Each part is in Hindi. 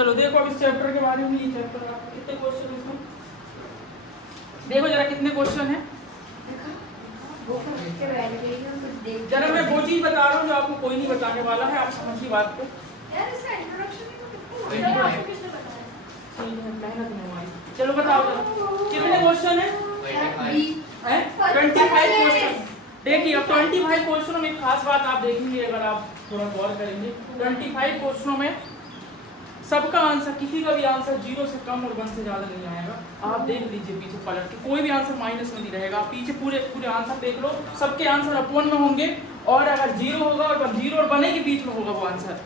चलो देखो अब इस चैप्टर के बारे में। ये चैप्टर आपको कितने क्वेश्चन इसमें देखो जरा कितने क्वेश्चन है जरा। मैं वो चीज बता रहा हूँ जो आपको कोई नहीं बताने वाला है, आप समझिए बात को। मेहनत नहीं हमारी। चलो बताओ कितने क्वेश्चन है? 25 क्वेश्चन। देखिए अब 25 क्वेश्चनों में एक खास बात आप देखेंगे अगर आप थोड़ा गौर करेंगे। 25 क्वेश्चनों में सबका आंसर, किसी का भी आंसर 0 से कम और 1 से ज्यादा नहीं आएगा। आप देख लीजिए पीछे पलट के, कोई भी आंसर माइनस में नहीं रहेगा। आप पीछे पूरे पूरे आंसर देख लो, सबके आंसर अपॉन में होंगे और अगर 0 होगा और 0 और 1 के बीच में होगा वो आंसर।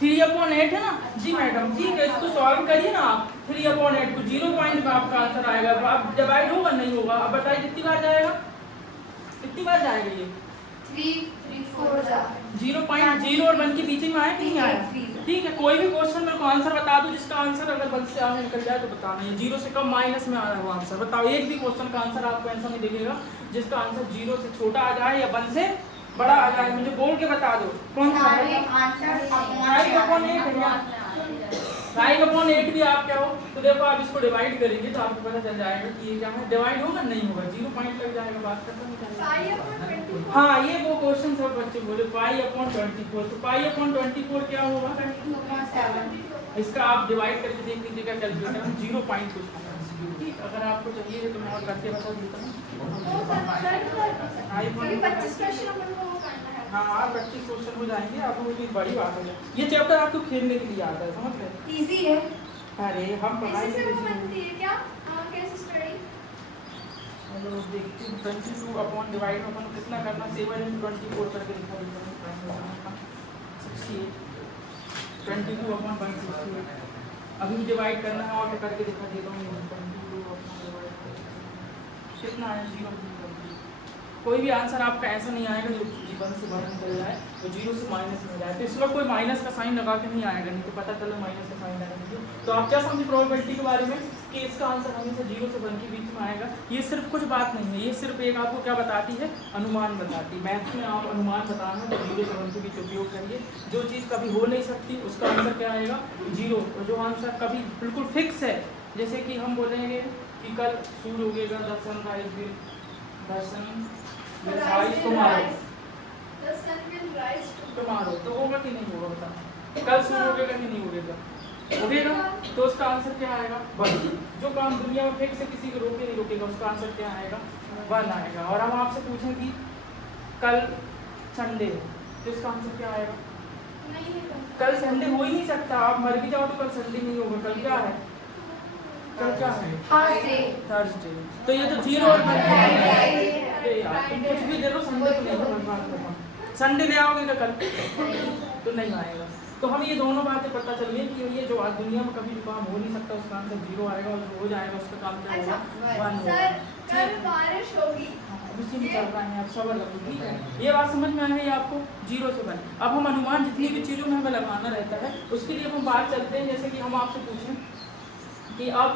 3/8 है ना जी मैडम, ठीक है। इसको सॉल्व करिए ना आप। 3/8 को 0 पॉइंट में आपका आंसर आएगा। तो आप डिवाइड होगा नहीं होगा? अब बताइए कितनी बार जाएगा, कितनी बार जाएगा ये? 0.0 और 1 के बीच में आया कि नहीं आया? ठीक है। कोई भी क्वेश्चन मेरे को आंसर बता दो जिसका आंसर अगर 1 से आगे निकल जाए तो बताना है। 0 से कम माइनस में आ रहा है वो आंसर। बताओ एक भी क्वेश्चन का आंसर आपको ऐसा नहीं दिखेगा जिसका आंसर 0 से छोटा आ जाए या 1 से बड़ा आ जाए। मुझे बोल के बता दो कौन सा है? 5/8 भी आप क्या हो तो देखो आप इसको डिवाइड करेंगे तो आपको पता चल जाएगा कि ये क्या है। डिवाइड होगा नहीं होगा, 0 पॉइंट लग जाएगा। बात खत्म। हाँ ये वो क्वेश्चन सब बच्चे बोले 5/24। तो 5/24 क्या होगा? इसका आप डिवाइड करके देख लीजिएगा कैलकुलेटर में 0 पॉइंट कुछ। अगर आपको चाहिए तो मैं और करके बता देता हूँ। हाँ 25 क्वेश्चन हो जाएंगे। आपको कोई बड़ी बात है, ये चैप्टर आपको खेलने के लिए आता है, समझ गए? इजी है। अरे हम पढ़ाई इससे वो बनती है क्या? कैसे स्टडी? चलो देखते हैं। 22 अपॉन डिवाइड अपन कितना करना? 7 × 24 करके लिखा देता हूँ। 68 22 अपॉन 168 अभी डिवाइड करना है और करके दिखा देता हूँ। 22 अपॉन डिवाइड कितना है? 0। कोई भी आंसर आपका ऐसा नहीं आएगा जो 1 से बाहर निकल जाए, तो 0 से माइनस में जाए। तो इसमें कोई माइनस का साइन लगा के नहीं आएगा, नहीं तो पता चला माइनस का साइन लगा दीजिए। तो आप क्या समझे प्रोबेबिलिटी के बारे में कि इसका आंसर हमेशा 0 से 1 के बीच में आएगा। ये सिर्फ कुछ बात नहीं है, ये सिर्फ एक आपको क्या बताती है? अनुमान बताती है। मैथ्स में आप अनुमान बताना तो 0 से 1 के बीच उपयोग करिए। जो चीज़ कभी हो नहीं सकती उसका आंसर क्या आएगा? 0। और जो आंसर कभी बिल्कुल फिक्स है, जैसे कि हम बोलेंगे कि कल सूर्य उगेगा, दर्शन तुम्हारो तो होगा कि नहीं होगा? बता। कल सूर्य उगेगा कि नहीं उगेगा? उगेगा। तो उसका आंसर क्या आएगा? 1। जो काम दुनिया में फिक्स से किसी को रोके नहीं रोकेगा उसका आंसर क्या आएगा? 1 आएगा। और हम आपसे पूछें कि कल संडे है तो इसका आंसर क्या आएगा? कल संडे हो ही नहीं सकता। आप मर भी जाओ तो कल संडे नहीं होगा। कल क्या है? कल क्या है? थर्सडे। तो ये तो 0 और 1 कुछ भी दे लो, संडे को नहीं होगा। संडे ले आओगे तो कल तो नहीं आएगा। तो हम ये दोनों बातें पता चल गई कि ये जो आज दुनिया में कभी भी काम हो नहीं सकता उसका आंसर 0 आएगा और जो हो जाएगा उसका काम क्या होगा? 1 होगा। कल बारिश होगी। उसी में चल रहा है, आप सबर रखो, ठीक है? ये बात समझ में आ गई आपको? 0 से 1। अब हम अनुमान जितनी भी चीज़ों में हमें लगाना रहता है उसके लिए हम बात चलते हैं। जैसे कि हम आपसे पूछें कि अब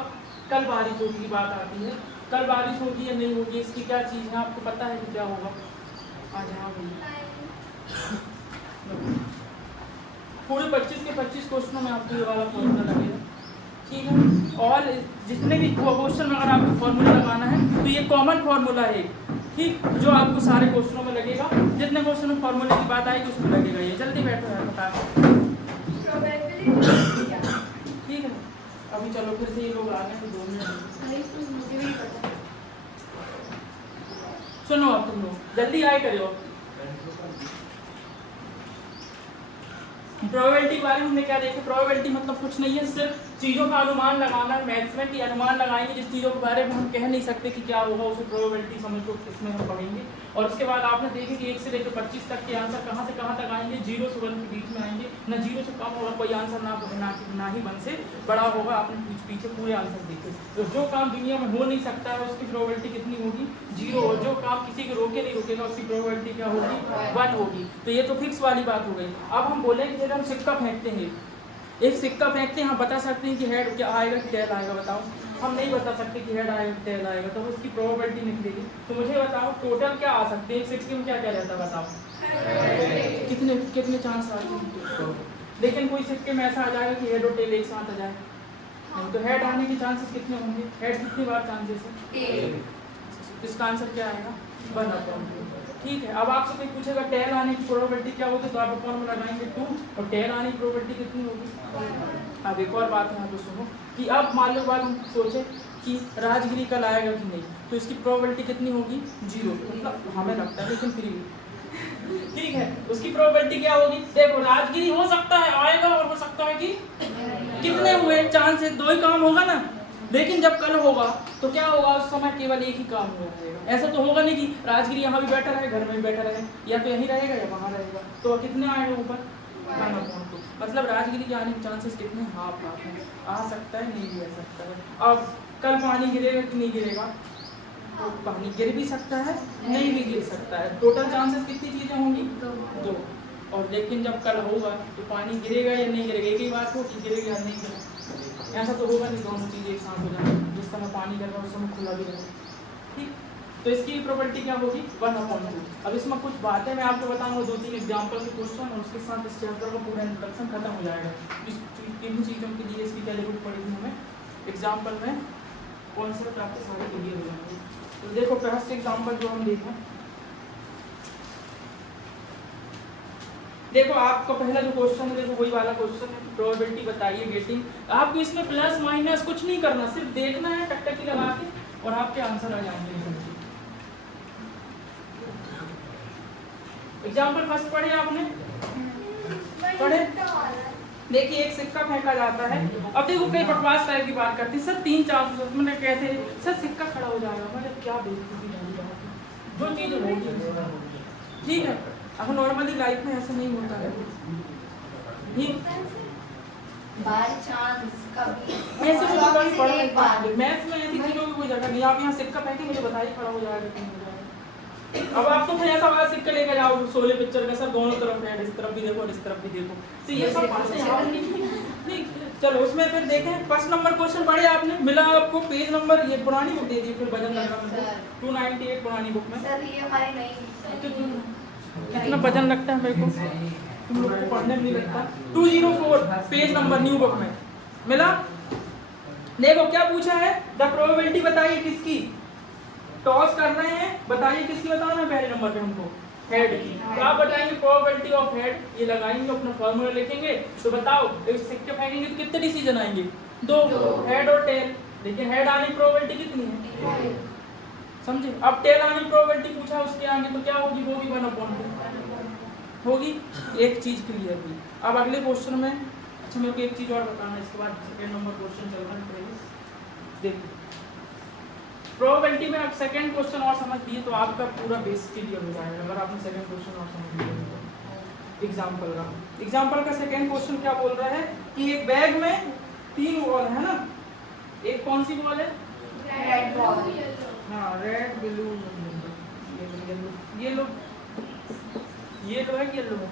कल बारिश होगी की बात आती है, कल बारिश होगी या नहीं होगी, इसकी क्या चीज़ है? आपको पता है कि क्या होगा? आ जाओ पूरे 25 के 25 क्वेश्चनों में आपको ये वाला फॉर्मूला लगेगा, ठीक है? और जितने भी क्वेश्चन में अगर आपको फॉर्मूला लगाना है तो ये कॉमन फॉर्मूला है, ठीक, जो आपको सारे क्वेश्चनों में लगेगा। जितने क्वेश्चन में फॉर्मूले की बात आएगी उसमें लगेगा ये। जल्दी बैठो यार, बता। ठीक है। अभी चलो फिर से ये लोग आ गए तो 2 मिनट सुनो। अब तुम लोग जल्दी आए करो। प्रोबेबिलिटी के बारे में हमने क्या देखा? प्रोबेबिलिटी मतलब कुछ नहीं है, सिर्फ चीज़ों का अनुमान लगाना। मैथ्स में कि अनुमान लगाएंगे जिस चीज़ों के बारे में हम कह नहीं सकते कि क्या होगा, उसे प्रोबेबिलिटी समझ लो, इसमें हम पढ़ेंगे। और उसके बाद आपने देखे कि 1 से लेकर 25 तक के आंसर कहाँ से कहाँ तक आएंगे? 0 से 1 के बीच में आएंगे। ना 0 से कम होगा कोई आंसर, ना ही 1 से बड़ा होगा। आपने पीछे पूरे आंसर देखे। तो जो काम दुनिया में हो नहीं सकता है उसकी प्रोबेबिलिटी कितनी होगी? 0। और जो काम किसी को रोके नहीं रोकेगा उसकी प्रोबेबिलिटी क्या होगी? 1 होगी। तो ये तो फिक्स वाली बात हो गई। अब हम बोलेंगे जब हम सिक्का फेंकते हैं, एक सिक्का फेंकते हैं, हम बता सकते हैं कि हेड क्या आएगा कि टेल आएगा? बताओ। हम नहीं बता सकते कि हेड आएगा टेल आएगा, तो उसकी प्रोबेबिलिटी निकलेगी। तो मुझे बताओ टोटल क्या आ सकते हैं, एक सिक्के में क्या क्या रहता है बताओ, कितने कितने चांस आते हैं। लेकिन कोई सिक्के में ऐसा आ जाएगा कि हेड और टेल एक साथ आ जाए, नहीं तो हेड आने के चांसेस कितने होंगे, हेड कितनी बार चांसेस है, इसका आंसर क्या आएगा 1/2। ठीक है, अब आपसे कोई पूछेगा टेल आने की प्रोबेबिलिटी क्या होगी, तो आप अपॉन में लगाएंगे 2, और टेल आने की प्रोबेबिलिटी कितनी होगी। अब एक और बात है यहाँ पे सुनो कि अब मान लो बात हम सोचे कि राजगिरी कल आएगा कि नहीं, तो इसकी प्रोबेबिलिटी कितनी होगी 0, मतलब हमें लगता है, लेकिन फिर भी ठीक है उसकी प्रोबेबिलिटी क्या होगी। देखो राजगिरी हो सकता है आएगा, और हो सकता है कि कितने हुए चांस है, 2 ही काम होगा ना। लेकिन जब कल होगा तो क्या होगा, उस समय केवल एक ही काम हुआ रहेगा। ऐसा तो होगा नहीं कि राजगिरी यहाँ भी बैठा रहे, घर में भी बैठा रहे, या तो यहीं रहेगा या वहाँ रहेगा, तो कितने आएगा ऊपर 1/2। मतलब राजगिरी के आने के चांसेस कितने, हाफ हाफ हैं, आ सकता है नहीं भी आ सकता है। अब कल पानी गिरेगा कि नहीं गिरेगा, तो पानी गिर भी सकता है नहीं भी गिर सकता है। टोटल चांसेस कितनी चीज़ें होंगी 2। और लेकिन जब कल होगा तो पानी गिरेगा या नहीं गिरेगा, एक ही बात हो कि गिरेगा या नहीं गिरेगा, ऐसा तो होगा नहीं दोनों चीज़ें एक साथ हो जाए, जिस समय पानी गिर रहा है उस समय खुला भी रहेगा। ठीक, तो इसकी प्रोबेबिलिटी क्या होगी 1/2। अब इसमें कुछ बातें मैं आपको बताऊंगा, 2-3 एग्जांपल के क्वेश्चन, और उसके साथ इस चैप्टर का पूरा इंट्रोडक्शन खत्म हो जाएगा। किन चीज़ों के लिए इसकी क्या जरूरत पड़ेगी हमें एग्जाम्पल में, कॉन्सेप्ट आपके सारे क्लियर हो जाएंगे। तो देखो फर्स्ट एग्जाम्पल जो हम देखें, देखो आपका पहला जो क्वेश्चन है, देखो वही वाला क्वेश्चन है, प्रोबेबिलिटी बताइए गेटिंग। आपको इसमें प्लस माइनस कुछ नहीं करना, सिर्फ देखना है टकटकी लगा के, और आपके आंसर आ जाएंगे। एग्जाम्पल फर्स्ट पढ़े आपने, पढ़े? देखिए एक सिक्का फेंका जाता है। अब देखो कई बकवास टाइप की बात करती है, सर 3-4 मैंने कहते सर सिक्का खड़ा हो जाएगा, मतलब क्या बेवकूफी जो चीज होगी। ठीक है, अब नॉर्मली लाइफ में ऐसा नहीं होता है, ठीक बाय चांस कभी ऐसे मैथ्स में ऐसी चीजों की कोई जगह नहीं। आप यहाँ सिक्का फेंके मुझे बताइए खड़ा हो जाएगा कि नहीं हो जाएगा। अब आप तो फिर ऐसा वाला सिक्का लेकर जाओ शोले पिक्चर का, सर दोनों तरफ है, इस तरफ भी देखो और इस तरफ भी देखो, तो ये सब बातें नहीं। चलो उसमें फिर देखें, फर्स्ट नंबर क्वेश्चन पढ़े आपने, मिला आपको पेज नंबर, ये पुरानी बुक दे दी, फिर वजन लग रहा है 298 पुरानी बुक में। सर ये हमारी नहीं, कितना वजन लगता है मेरे को, तुम लोग को पढ़ने में नहीं लगता। 204 पेज नंबर न्यू बुक में मिला। देखो क्या पूछा है, द प्रोबेबिलिटी बताइए किसकी, टॉस कर रहे हैं, बताइए किसकी बताना है पहले नंबर पे हमको, हेड की। तो आप बताएंगे प्रोबेबिलिटी ऑफ हेड, ये लगाएंगे अपना फॉर्मूला लिखेंगे। तो बताओ सिक्के फेंकेंगे तो कितने डिसीजन आएंगे 2, हेड और टेल। देखिए हेड आने की प्रोबेबिलिटी कितनी है, समझे। अब टेल आने की प्रोबेबिलिटी पूछा उसके आगे, तो क्या होगी, वो भी 1/2 होगी। एक चीज क्लियर हुई। अब अगले क्वेश्चन में, अच्छा मेरे को एक चीज और बताना है, इसके बाद सेकंड नंबर क्वेश्चन चल रहा है। देखिए प्रोबेबिलिटी में अब सेकंड क्वेश्चन और समझ लिए तो आपका पूरा बेस क्लियर हो जाएगा, अगर आपने सेकंड क्वेश्चन और समझ लिया। एग्जाम्पल का सेकंड क्वेश्चन क्या बोल रहा है कि एक बैग में 3 बॉल है ना, एक कौन सी बॉल है, रेड बॉल, हाँ रेड ब्लू येलो, येलो है येलो है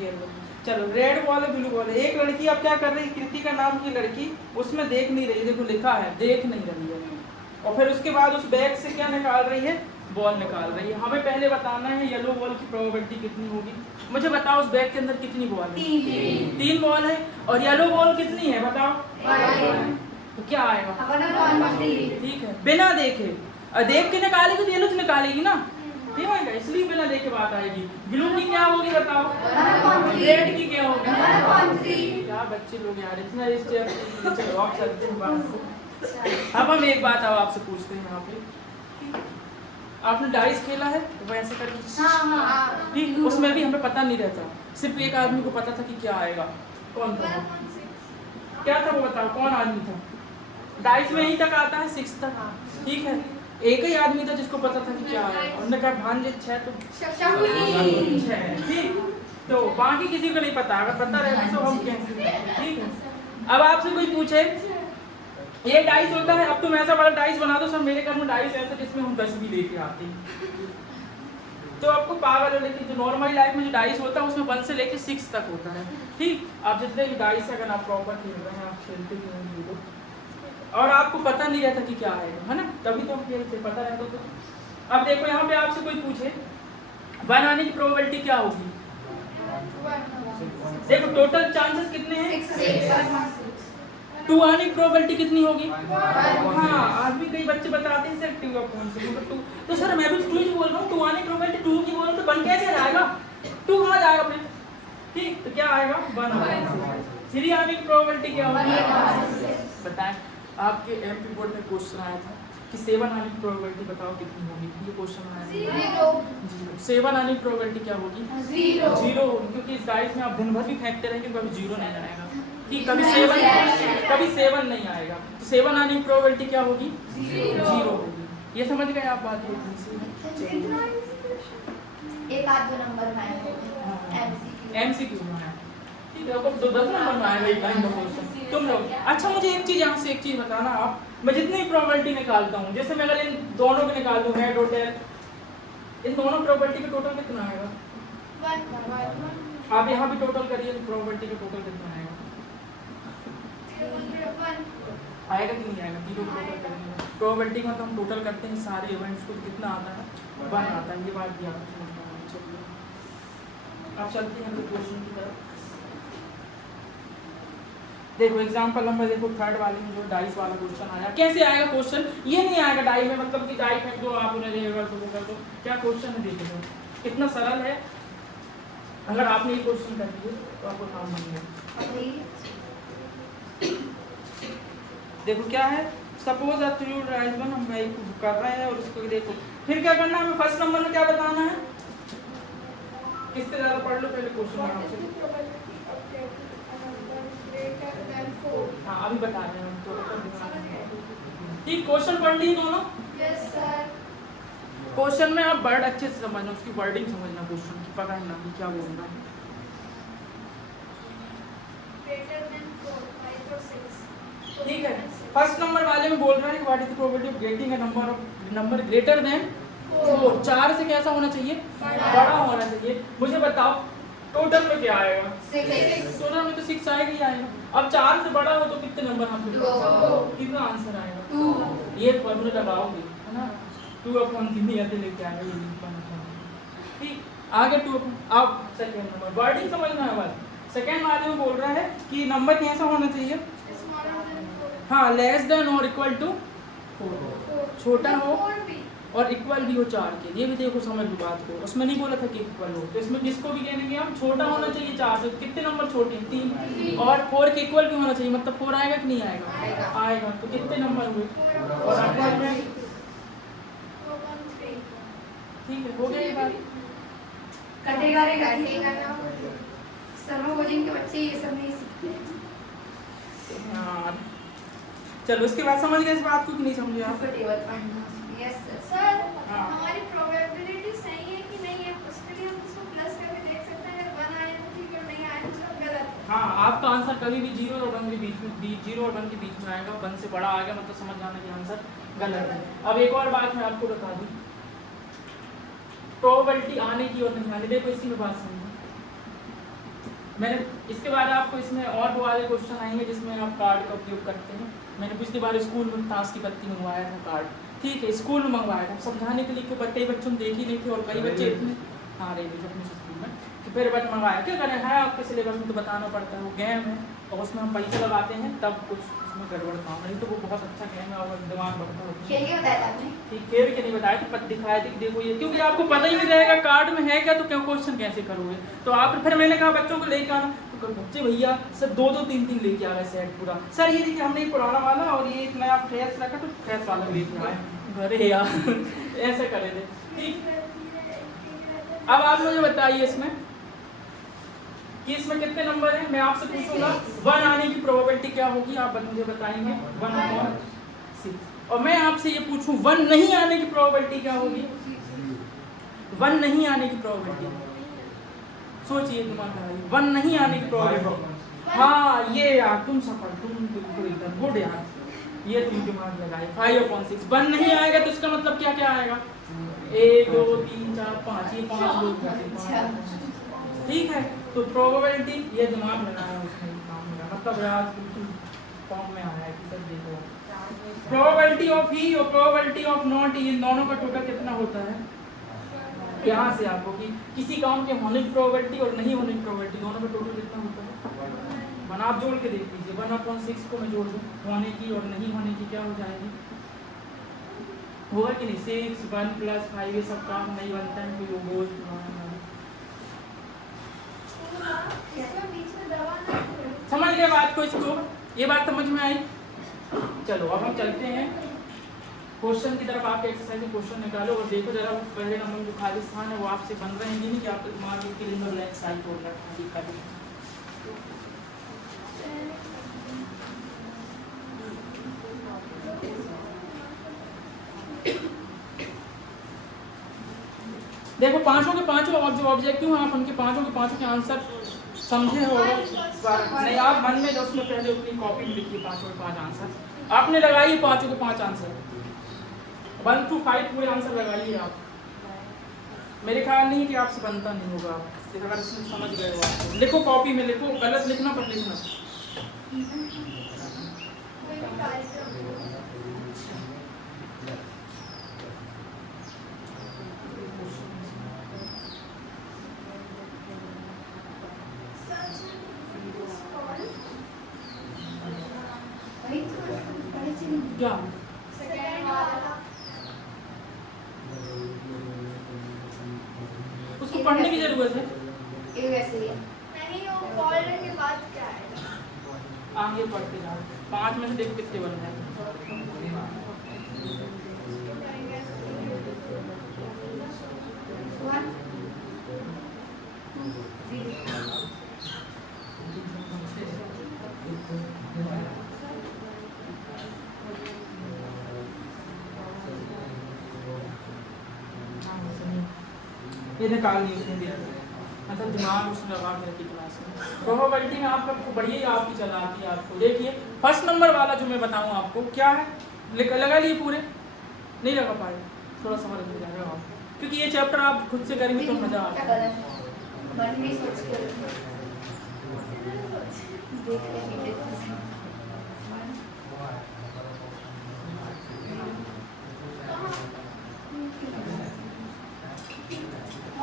येलो। चलो रेड बॉल है ब्लू बॉल है। एक लड़की अब क्या कर रही है, कृतिका नाम की लड़की, उसमें देख नहीं रही, देखो लिखा है देख नहीं रही है, और फिर उसके बाद उस बैग से क्या निकाल रही है, बॉल निकाल रही है। हमें पहले बताना है येलो बॉल की प्रोबेबिलिटी कितनी होगी। मुझे बताओ उस बैग के अंदर कितनी बॉल है, 3 बॉल है, और येलो बॉल कितनी है बताओ, तो क्या आएगा, ठीक है बिना देखे, देख के निकालेगी तो येलो तो निकालेगी ना, ठीक है, इसलिए बिना देखे बात आएगी। ब्लू की क्या होगी बताओ, रेड की क्या होगी, क्या बच्चे लोग यार इतना चलते हैं बात को। अब हम एक बात अब आपसे पूछते हैं, यहाँ पे आपने डाइस खेला है वैसे करके, ठीक, उसमें भी हमें पता नहीं रहता, सिर्फ एक आदमी को पता था कि क्या आएगा, कौन था, क्या था वो बताओ, कौन आदमी था। डाइस में यहीं तक आता है 6 तक, ठीक है, एक ही आदमी था जिसको पता था कि क्या आएगा, उन्होंने कहा भांजे 6 तो 6, ठीक, तो बाकी किसी को नहीं पता, अगर पता रहता तो हम क्या, ठीक है। अब आपसे कोई पूछे ये डाइस होता है, अब तुम ऐसा वाला डाइस बना दो, सर मेरे घर में डाइस ऐसा जिसमें हम 10 भी लेके आते हैं, तो आपको पागल हो। लेकिन जो नॉर्मल लाइफ में जो डाइस होता है उसमें 1 से लेके 6 तक होता है, ठीक। आप जितने भी डाइस अगर आप प्रॉपर खेल रहे हैं, आप खेलते भी हैं, और आपको पता नहीं रहता कि क्या आएगा, है ना, तभी तो हम खेलते, पता रहता तो। अब देखो यहाँ पे आपसे कोई पूछे 1 आने की प्रोबेबिलिटी क्या होगी, देखो टोटल चांसेस कितने हैं, 2 आने की प्रोबेबिलिटी कितनी होगी, हाँ आज भी कई बच्चे बताते हैं सर 2 अपॉन से, मतलब 2, तो सर मैं भी 2 ही बोल रहा हूँ, 2 आने की प्रोबेबिलिटी 2 की बोल रहा हूँ, तो 1 कैसे आएगा, 2 कहाँ जाएगा फिर, ठीक, तो क्या आएगा 1 आएगा। 3 आने की प्रोबेबिलिटी क्या होगी, बताएं, आपके एमपी बोर्ड में क्वेश्चन आया था कि 7 आने की प्रोबेबिलिटी बताओ कितनी होगी, ये क्वेश्चन आया था, 7 आने की प्रोबेबिलिटी क्या होगी, 0 होगी, क्योंकि इस डाइस में आप दिन भर भी फेंकते रहेंगे कभी 0 नहीं आएगा, ठीक, कभी 7 नहीं आएगा, तो 7 आने की प्रोबेबिलिटी क्या होगी, 0 होगी, ये समझ गए आप बात, एक आध 2 नंबर में आएगा एमसीक्यू में है, ठीक है, अब 10 नंबर में आएगा एक टाइम का क्वेश्चन तुम लोग। अच्छा मुझे एक चीज यहाँ से एक चीज बताना, आप मैं जितनी प्रोबेबिलिटी निकालता हूँ, जैसे मैं अगर इन दोनों के निकाल दूँ हेड और टेल, इन दोनों प्रोबेबिलिटी का टोटल कितना आएगा, आप यहाँ भी टोटल करिए, प्रोबेबिलिटी का टोटल कितना आएगा, आएगा कि नहीं आएगा, जीरो टोटल करेंगे, प्रोबेबिलिटी का मतलब हम टोटल करते हैं सारे इवेंट्स को, कितना आता है 1 आता है, ये बात भी आपको समझना है। चलिए आप चलते हैं क्वेश्चन की तरफ, देखो एग्जांपल नंबर देखो 3rd वाले में जो डाइस वाला क्वेश्चन आया, कैसे आएगा क्वेश्चन, ये नहीं आएगा डाई में, मतलब कि डाई फेंक दो आप उन्हें रिवर्स कर दो, क्या क्वेश्चन है देखो कितना सरल है, अगर आपने ये क्वेश्चन कर दिए तो आपको काम बन गया। देखो क्या है, सपोज अ थ्रू राइज वन, हम वही कर रहे हैं और उसको देखो फिर क्या करना है, हमें फर्स्ट नंबर में क्या बताना है, किससे ज्यादा पढ़ लो पहले क्वेश्चन आराम से, हाँ अभी बता रहे हैं हम तो, ठीक क्वेश्चन पढ़ लिए दोनों, क्वेश्चन में आप वर्ड अच्छे से समझना, उसकी वर्डिंग समझना, क्वेश्चन की पकड़ना कि क्या बोल रहा है, ठीक है। फर्स्ट नंबर वाले में बोल रहा है what is the probability of getting a number greater than 4, 4 से कैसा होना चाहिए, बड़ा होना चाहिए, मुझे बताओ टोटल में क्या आएगा, 6, टोटल में तो 6 आएगा ही आएगा, अब 4 से बड़ा हो तो कितने नंबर हम कितना आंसर आएगा, 2, ये फॉर्मूला लगाओगे है ना, 2 अपॉन 3 ऐसे लेके आएगा ये लिखना, ठीक, आगे 2 अब सेकंड नंबर वर्डिंग समझना है बस, सेकंड वाले में बोल रहा है कि नंबर कैसा होना चाहिए, हाँ लेस देन और इक्वल टू 4, छोटा हो और इक्वल भी हो 4 के, ये भी देखो समझ लो बात को, उसमें नहीं बोला था कि इक्वल हो, तो इसमें किसको भी कहेंगे हम, छोटा होना चाहिए 4 से, कितने नंबर छोटे हैं 3, और 4 के इक्वल भी होना चाहिए, मतलब 4 आएगा कि नहीं आएगा, आएगा, तो कितने नंबर हुए, और अगर में ठीक है हो गया ये बात, कटेगा रे कटेगा, सर्वोजन के बच्चे ये सब नहीं सीखते यार, चलो उसके बाद समझ गए इस बात को कि नहीं समझे आप, टेबल पढ़ना, यस सर हाँ। हमारी प्रोबेबिलिटी सही है कि नहीं है, उसके लिए हम उसको प्लस करके देख सकते हैं, अगर 1 आया तो ठीक है, नहीं आया तो सब गलत है। हाँ आपका आंसर कभी भी 0 और 1 के बीच में, 0 और 1 के बीच में आएगा, 1 से बड़ा आ गया मतलब समझ जाना कि आंसर गलत है। अब एक और बात मैं आपको बता दूं, प्रोबेबिलिटी आने की और नहीं आने, देखो इसी में बात समझो, मैंने इसके बाद आपको इसमें और वो वाले क्वेश्चन आएंगे जिसमें आप कार्ड का उपयोग करते हैं, मैंने पिछली बार स्कूल में ताश की पत्ती मंगवाया था कार्ड, ठीक है स्कूल में मंगवाया था, समझाने के लिए कि कई बच्चों ने देख ही नहीं थे और कई बच्चे इतने, हाँ रही अपने स्कूल में, तो फिर बट मंगवाया, क्या करें है आपके सिलेबस में तो बताना पड़ता है, वो गेम है और उसमें हम पैसे लगाते हैं तब कुछ उसमें गड़बड़ काम, नहीं तो वो बहुत अच्छा गेम है और दिमाग बढ़ता है, खेल के बताया आपने, ठीक खेल के नहीं बताया तो पत दिखाया थी कि देखो ये, क्योंकि आपको पता ही नहीं रहेगा कार्ड में है क्या तो क्या क्वेश्चन कैसे करोगे, तो आप फिर मैंने कहा बच्चों को लेकर आना, तो बच्चे भैया सर 2-3 लेके आ गए सेट पूरा, सर ये देखिए हमने पुराना वाला और ये एक नया फ्रेश रखा तो फ्रेश वाला लेके आए, अरे यार ऐसे करे थे, ठीक। अब आप मुझे बताइए इसमें कि इसमें कितने नंबर हैं, मैं आपसे पूछूंगा 1 आने की प्रोबेबिलिटी क्या होगी, आप मुझे बताएंगे 1/6, और मैं आपसे ये पूछूं 1 नहीं आने की प्रोबेबिलिटी क्या होगी, 1 नहीं आने की प्रोबेबिलिटी सोचिए दिमाग लगाइए, 1 नहीं आने की प्रोबेबिलिटी, हाँ ये यार तुम सफल, तुम बिल्कुल एकदम गुड यार, ये तुम दिमाग लगाए 5/6, 1 नहीं आएगा तो इसका मतलब क्या क्या आएगा, 1 2 3 4 5, ये 5 लोग, ठीक है, तो प्रोबेबिलिटी ये दिमाग लगाया उसने काम मेरा, मतलब यार बिल्कुल फॉर्म में आया है कि सर देखो प्रोबेबिलिटी ऑफ ही और प्रोबेबिलिटी ऑफ नॉट ही, इन दोनों का टोटल कितना होता है? यहाँ से आपको कि किसी काम के होने की प्रोबेबिलिटी और नहीं होने की प्रोबेबिलिटी दोनों का टोटल कितना होता है? 1 आप जोड़ के देख लीजिए। 1/6 को मैं जोड़ दूँ, होने की और नहीं होने की क्या हो जाएगी? होगा कि नहीं? 6 1 + 5 ये सब काम नहीं बनता है, कोई वो इसमें बीच में दवा ना करो। समझ गए बात को? इसको ये बात समझ में आई? चलो अब हम चलते हैं क्वेश्चन की तरफ। आप एक्सरसाइज के क्वेश्चन निकालो और देखो जरा पहले नंबर में जो खाली स्थान है वो आपसे बन रहे हैं कि नहीं, कि आपके दिमाग में क्लीन और ब्लैंक साइड हो रहा है खाली। देखो पांचों के पांचों जो ऑब्जेक्टिव हैं आप उनके पांचों के आंसर समझे हो? नहीं, आप मन में जो उसमें पहले अपनी कॉपी में लिखिए 5 के 5 आंसर आपने लगाइए। 5 के 5 आंसर 1 to 5 पूरे आंसर लगाइए आप। मेरे ख्याल नहीं कि आपसे बनता नहीं होगा, आप अगर इसमें समझ गए हो। आप लिखो, कॉपी में लिखो, गलत लिखना पर लिखना। कोई भी कार्यक्रम वही तो पढ़े चली। क्या सेकंड वाला उसको पढ़ने की जरूरत है? ये वैसे ही है। नहीं, वो कॉल के बाद क्या आएगा? आगे पढ़ते जाओ। 5 में से देखो कितने बन रहे हैं। One, two, three. ये निकाल ली उसने दिया, मतलब दिमाग उसने लगा के रखी क्लास में। प्रोबेबिलिटी में आपका बढ़िया ही आपकी चलाती है। आपको देखिए फर्स्ट नंबर वाला जो मैं बताऊं आपको क्या है, लगा लिए पूरे? नहीं लगा पाए, थोड़ा समझ में जाएगा आप, क्योंकि ये चैप्टर आप खुद से करेंगे तो मजा क्या आता है। गलत है? मन में सोच के देख लेंगे कितने से।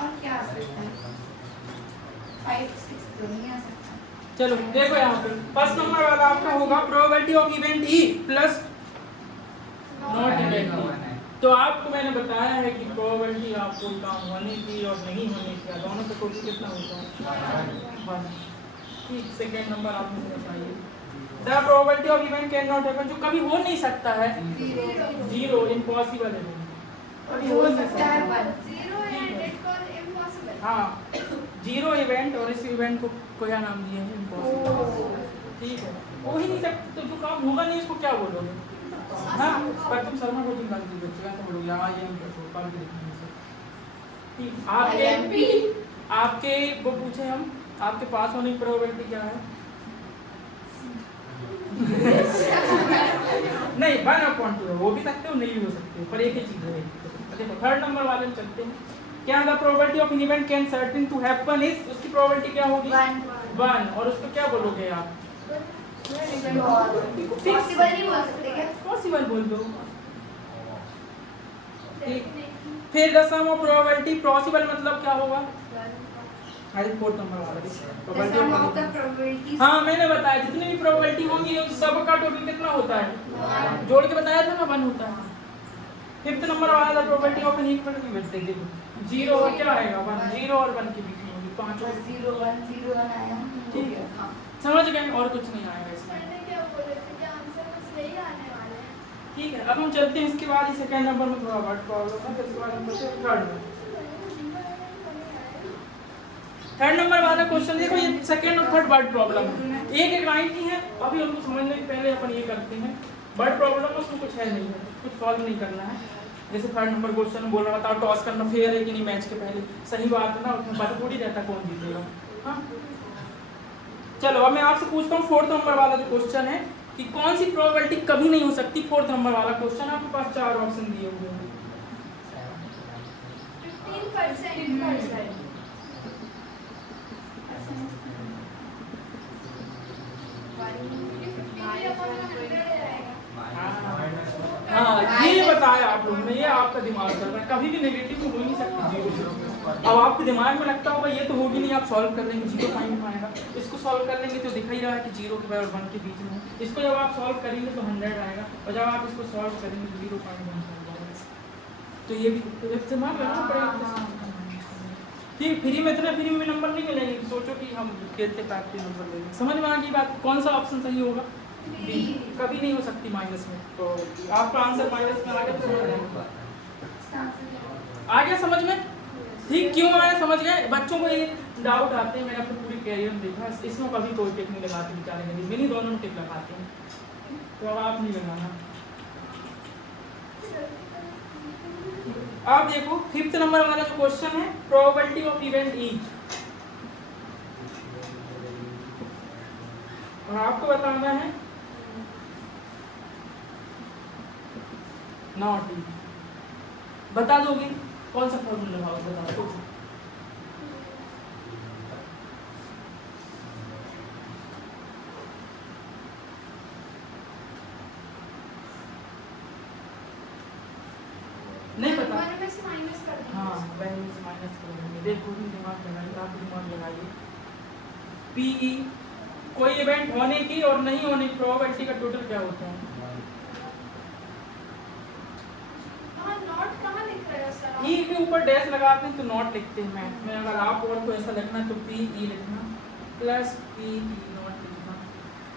और क्या आ सकता है? 5 6 तो नहीं आ सकता। चलो देखो यहाँ पे फर्स्ट नंबर वाला आपका होगा probability of event E plus not event E. तो आपको मैंने बताया है कि प्रोबेबिलिटी आपको काम होने की और नहीं होने की दोनों का टोटल कितना होता है? 1। ठीक, सेकेंड नंबर आप मुझे बताइए। The probability of event can not happen, जो कभी हो नहीं सकता है, 0 इम्पॉसिबल है। कभी हो सकता है 1। 0 and it called impossible. हाँ 0 इवेंट और इस इवेंट को क्या नाम दिया है? इम्पॉसिबल। ठीक है, हो ही नहीं सकता तो जो काम होगा नहीं इसको क्या बोलोगे? हाँ, पर तुम शर्मा कोचिंग का बच्चे कैसे बोलोगे? हाँ ये कल के ठीक। आपके वो पूछे हम, आपके पास होने की प्रोबेबिलिटी क्या है? नहीं 1/2 हो भी सकते हो नहीं भी हो सकते, पर एक ही चीज है। देखो थर्ड नंबर वाले में चलते हैं। क्या the probability of an event can certain to happen is, उसकी प्रोबेबिलिटी क्या होगी? 1। और उसको क्या बोलोगे आप? पॉसिबल नहीं बोल सकते क्या? पॉसिबल बोल दो। ठीक, फिर the sum of probability, possible मतलब क्या होगा? अरे फोर्थ नंबर वाला प्रोबेबिलिटी। हाँ मैंने बताया जितनी भी प्रोबेबिलिटी होंगी सबका टोटल कितना होता है? जोड़ के बताया था ना 1 होता है। फिफ्थ नंबर वाला probability of an equal event देखो 0 और क्या आएगा? 1। 0 और 1 के बीच में होगी 5। 0 1 0 1 आया। ठीक है, समझ गए? और कुछ नहीं आएगा इसमें। मैंने क्या बोले थे कि आंसर बस यही आने वाले हैं। ठीक है, अब हम चलते हैं इसके बाद सेकंड नंबर में थोड़ा वर्ड प्रॉब्लम है, फिर इसके बाद हम बढ़ते हैं थर्ड में। थर्ड नंबर वाला क्वेश्चन देखो, ये सेकंड और थर्ड वर्ड प्रॉब्लम है, एक एक लाइन की है। अभी उनको समझने के पहले अपन ये करते हैं वर्ड प्रॉब्लम में उसमें कुछ है नहीं है, कुछ सॉल्व नहीं करना है। जैसे थर्ड नंबर क्वेश्चन बोल रहा था टॉस करना फेयर है कि नहीं मैच के पहले, सही बात है ना, उसमें पता थोड़ी रहता कौन जीतेगा। हाँ चलो अब मैं आपसे पूछता हूँ फोर्थ नंबर वाला जो क्वेश्चन है कि कौन सी प्रोबेबिलिटी कभी नहीं हो सकती। फोर्थ नंबर वाला क्वेश्चन आपके पास 4 ऑप्शन दिए हुए हैं। 15%। हाँ में ये आपका दिमाग चल रहा है, कभी भी नेगेटिव हो ही नहीं सकती 0 अब आपके दिमाग में लगता होगा ये तो होगी नहीं, आप सॉल्व कर लेंगे 0 पॉइंट आएगा, इसको सॉल्व कर लेंगे तो दिख ही रहा है कि 0 के और 1 के बीच में, इसको जब आप सॉल्व करेंगे तो 100 आएगा, और जब आप इसको सॉल्व करेंगे तो 0.1 आएगा। तो ये भी दिमाग लगाना पड़ेगा। ठीक, फ्री में इतने फ्री में नंबर नहीं मिलेंगे कि सोचो कि हम खेलते पैकते नंबर लेंगे। समझ में आ गई बात? कौन सा ऑप्शन सही होगा? बी। कभी नहीं हो सकती माइनस में, तो आपका आंसर माइनस में आ गया तो समझ जाएगा। आ गया समझ में? ठीक, क्यों आया समझ गए? बच्चों को ये डाउट आते हैं, मैंने अपने पूरी कैरियर में देखा, इसमें कभी कोई टिक नहीं लगाते बेचारे, नहीं मेरी दोनों में टिक लगाते हैं, तो अब आप नहीं लगाना। आप देखो 5th नंबर वाला जो क्वेश्चन है, प्रोबेबिलिटी ऑफ इवेंट ईच, और आपको बताना है नॉट ई। बता दोगे कौन सा फॉर्मूला लगा, बता दो। नहीं पता? में से माइनस कर देंगे। हाँ, वैल्यू से माइनस कर देंगे। देखो दिमाग लगाइए, आप दिमाग लगाइए। पीई कोई इवेंट होने की और नहीं होने की प्रोबेबिलिटी का टोटल क्या होता है? हाँ, नॉट कहाँ लिख रहे हो सर? ई के ऊपर डैश लगाते हैं तो नॉट लिखते हैं मैथ में। अगर आप और को ऐसा लिखना है तो पी ई लिखना प्लस पी ई नॉट लिखना।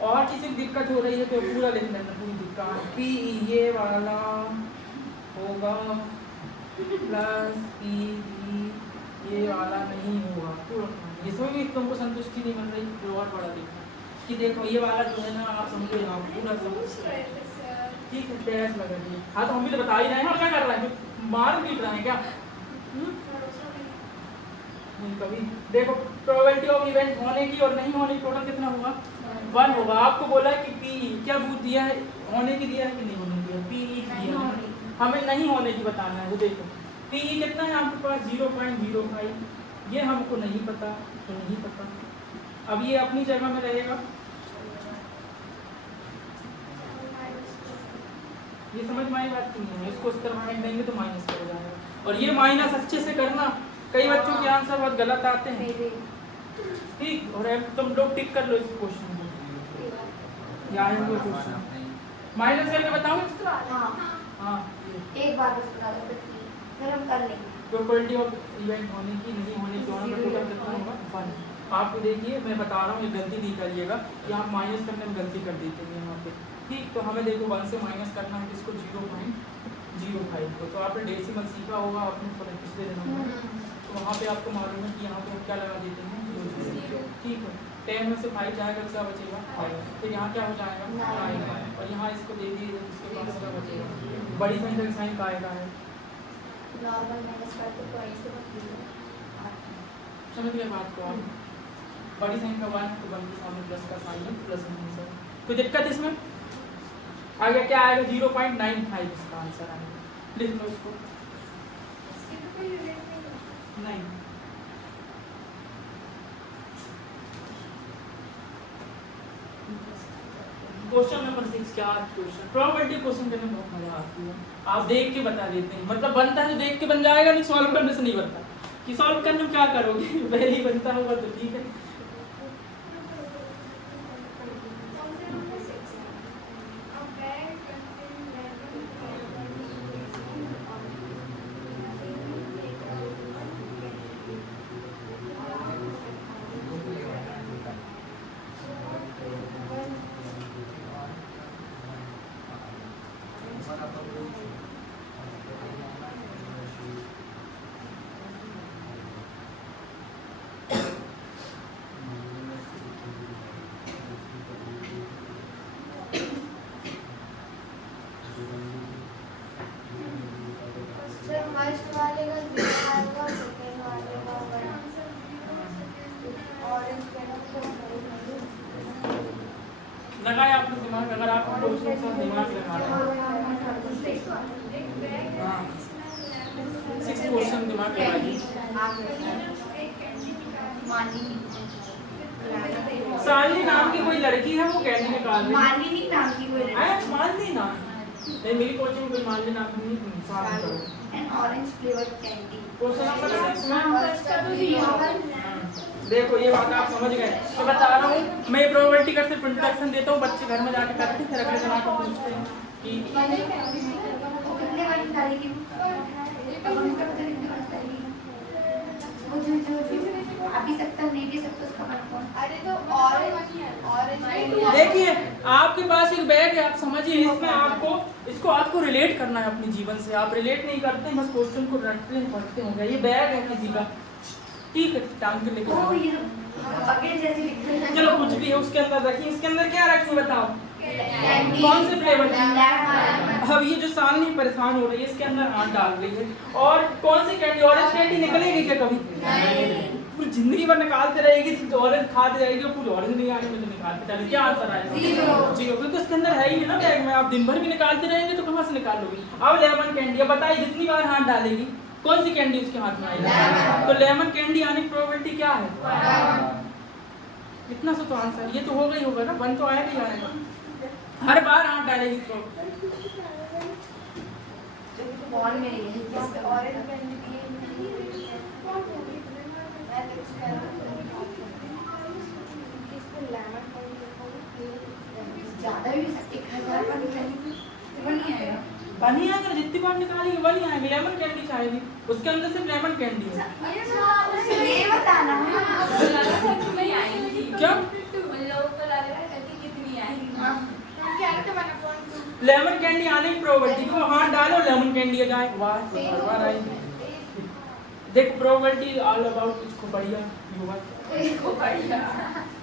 और किसी को दिक्कत हो रही है तो पूरा लिख लेना, पूरी दिक्कत। पी ई ये वाला होगा प्लस पी ई ये वाला नहीं होगा, पूरा। इसमें भी तुमको संतुष्टि नहीं मिल रही तो और बड़ा लिखना कि देखो ये वाला जो है ना, आप समझो यहाँ पूरा पूछ रहे थे सर। ठीक है, डैश लगा दिए। हाँ, तो हम भी तो बता ही रहे हैं, और क्या कर रहे हैं, मार पीट रहे हैं क्या? नहीं कभी। देखो प्रोबेबिलिटी ऑफ इवेंट होने की और नहीं होने की टोटल कितना होगा? 1 होगा। आपको बोला है कि पी क्या पूछ दिया है, होने की दिया है कि नहीं होने की दिया है? पी दिया है, हमें नहीं होने की बताना है। वो देखो पी कितना है आपके पास? 0.05। ये हमको नहीं पता तो नहीं पता, अब ये अपनी जगह में रहेगा। ये समझ में आई बात की नहीं है? इसको इस तरह माइनस देंगे तो माइनस कर जाएगा, और ये माइनस अच्छे से करना। कई बच्चों के आंसर बहुत गलत आते हैं, ठीक। और तुम लोग टिक कर लो इस क्वेश्चन को, या आएंगे क्वेश्चन माइनस करके बताओ। हाँ, एक बार बस बता दो, फिर हम कर लेंगे। प्रोबेबिलिटी ऑफ इवेंट होने की नहीं होने की दोनों का टोटल कितना होगा? 1। आपको देखिए मैं बता रहा हूँ, ये गलती नहीं करिएगा, यहाँ माइनस करने में गलती कर देते हैं यहाँ पे, ठीक। तो हमें देखो 1 से माइनस करना है किसको? 0.05 को। तो आपने डेसिमल सीखा होगा अपने पिछले दिनों में, तो वहाँ पे आपको मालूम है कि यहाँ पे हम क्या लगा देते हैं? 0, ठीक है। 10 में से 5 जाएगा, क्या बचेगा? 5। फिर यहाँ क्या हो जाएगा? 9। और यहाँ इसको दे दीजिए, इसके पास क्या बचेगा? बड़ी संख्या का साइन का आएगा है, नॉर्मल माइनस करते पॉइंट से समझ गए बात को आप? बड़ी संख्या 1 तो 1 के सामने प्लस का साइन है, प्लस आंसर। कोई दिक्कत इसमें? आगे क्या आएगा? 0.95 इसका आंसर आएगा। लिख लो इसको। इसकी तो कोई यूनिट नहीं है। नहीं, क्वेश्चन नंबर 6 क्या क्वेश्चन? प्रोबेबिलिटी क्वेश्चन करने में बहुत मजा आती है, आप देख के बता देते हैं। मतलब बनता है तो देख के बन जाएगा, नहीं सॉल्व करने से नहीं बनता। कि सॉल्व करने में क्या करोगे? पहले ही बनता होगा तो ठीक है। फर्स्ट वाले का 0 आएगा, सेकंड वाले का 1। ऑरेंज लगाए आपने दिमाग? अगर आप क्वेश्चन का दिमाग लगा रहे हैं, 6 क्वेश्चन दिमाग लगाइए। साली नाम की कोई लड़की है, वो कैंडी निकाल रही है। मालिनी नाम की कोई लड़की। मालिनी नाम? नहीं मेरी कोचिंग कोई मान लेना आप नहीं साथ करो। And orange flavour candy. Question number 6 में फर्स्ट का तो जीरो देखो ये बात आप समझ गए। तो बता रहा हूँ मैं प्रोबेबिलिटी का सिर्फ इंट्रोडक्शन देता हूँ, बच्चे घर में जाके करते हैं, फिर अगले दिन आकर पूछते हैं कि वो कितने बार निकालेगी? अब हम क्या पता कितने बार निकालेगी? वो जो आ भी सकता नहीं भी सकता उसका मन कौन? अरे तो ऑरेंज देखिए आपके पास एक बैग है, आप समझिए इसमें आपको रिलेट करना है अपने जीवन से। आप रिलेट नहीं करते, बस क्वेश्चन को रटते हैं पढ़ते होंगे। ये बैग है किसी का, ठीक है, टांग के लेके ओ जाओ। ये आगे जैसे लिख रहे हैं। चलो कुछ भी है उसके अंदर रखिए। इसके अंदर क्या रखिए बताओ? कैंडी। कौन से फ्लेवर की? ब्लैक। अब ये जो सामने परेशान हो रही है इसके अंदर हाथ डाल रही है। और कौन सी कैंडी? ऑरेंज कैंडी निकलेगी क्या कभी? पूरी जिंदगी भर निकालते रहेगी तो ऑरेंज खाते रहेगी और पूरी ऑरेंज नहीं आएगी तो निकालते चले। क्या आंसर आएगा? जीरो। क्योंकि उसके अंदर है ही नहीं ना बैग में। आप दिन भर भी निकालते रहेंगे तो कहाँ से निकालोगे? अब लेमन कैंडी, अब बताइए जितनी बार हाथ डालेगी कौन सी कैंडी उसके हाथ में आएगी? तो लेमन कैंडी आने की प्रोबेबिलिटी क्या है? इतना सा तो आंसर। ये तो होगा ही होगा ना, 1 तो आएगा ही आएगा। हर बार हाथ डालेगी तो जो कि बॉल में नहीं है ऑरेंज कैंडी ज्यादा भी 1000 का निकालेगी वो नहीं आएगा। बनी आएगा ना, जितनी बार निकालेगी बनी आएगी। लेमन कैंडी चाहेगी, उसके अंदर सिर्फ लेमन कैंडी है। ये बताना क्या? लेमन कैंडी आने की प्रोबेबिलिटी को हाथ डालो लेमन कैंडी आ जाए। वाह हर बार आएगी। देखो प्रोबेबिलिटी ऑल अबाउट इसको बढ़िया होगा।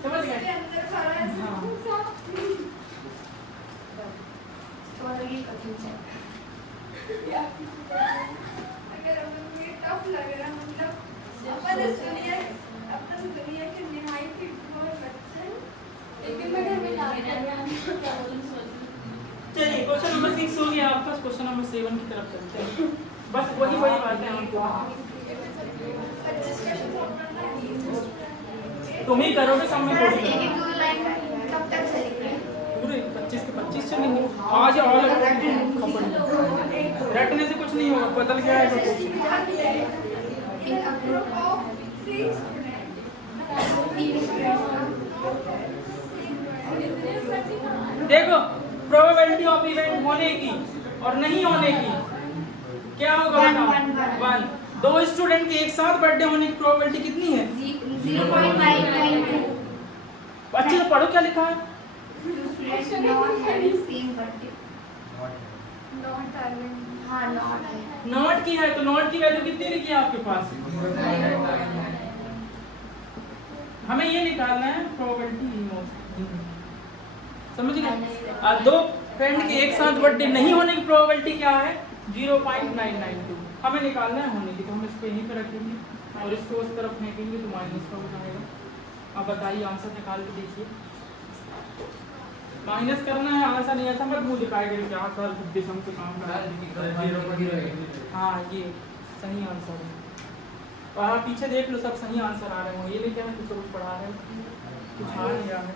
समझ गए? हाँ। तो ये कठिन है। अगर हमें टफ लग रहा मतलब अपन इस दुनिया के निहायत ही बहुत बच्चे लेकिन मैं घर में ला रहा चलिए क्वेश्चन नंबर 6 हो गया आपका। क्वेश्चन नंबर 7 की तरफ चलते हैं। बस वही बातें हमको तुम ही करोगे सब में एक एक दो लाइन कब तक चलेगी? पूरे 25 के 25 चलेंगे आज। और रटने से कुछ नहीं होगा, बदल गया है तो देखो प्रोबेबिलिटी ऑफ इवेंट होने की और नहीं होने की क्या होगा बेटा? 1। 2 स्टूडेंट के एक साथ बर्थडे होने की प्रोबेबिलिटी कितनी है? 0.992। अच्छे से पढ़ो क्या लिखा है। नॉट की है तो नॉट की वैल्यू कितनी लिखी है आपके पास? हमें ये निकालना है प्रोबेबिलिटी। समझ गए? 2 फ्रेंड के एक साथ बर्थडे नहीं होने की प्रोबेबिलिटी क्या है? 0.992। हमें निकालना है होने की, तो हम इसको यहीं पे रखेंगे और इसको उस तरफ फेंकेंगे तो माइनस का हो जाएगा। अब बताइए आंसर निकाल के देखिए। माइनस करना है, आंसर नहीं ऐसा मत मुंह दिखाएगा कि क्या सर बुद्धि सम से काम कर रहा है। हाँ ये सही आंसर है। और आप पीछे देख लो सब सही आंसर आ रहे हो। ये नहीं क्या कुछ पढ़ा रहे हो, कुछ आ नहीं रहा है।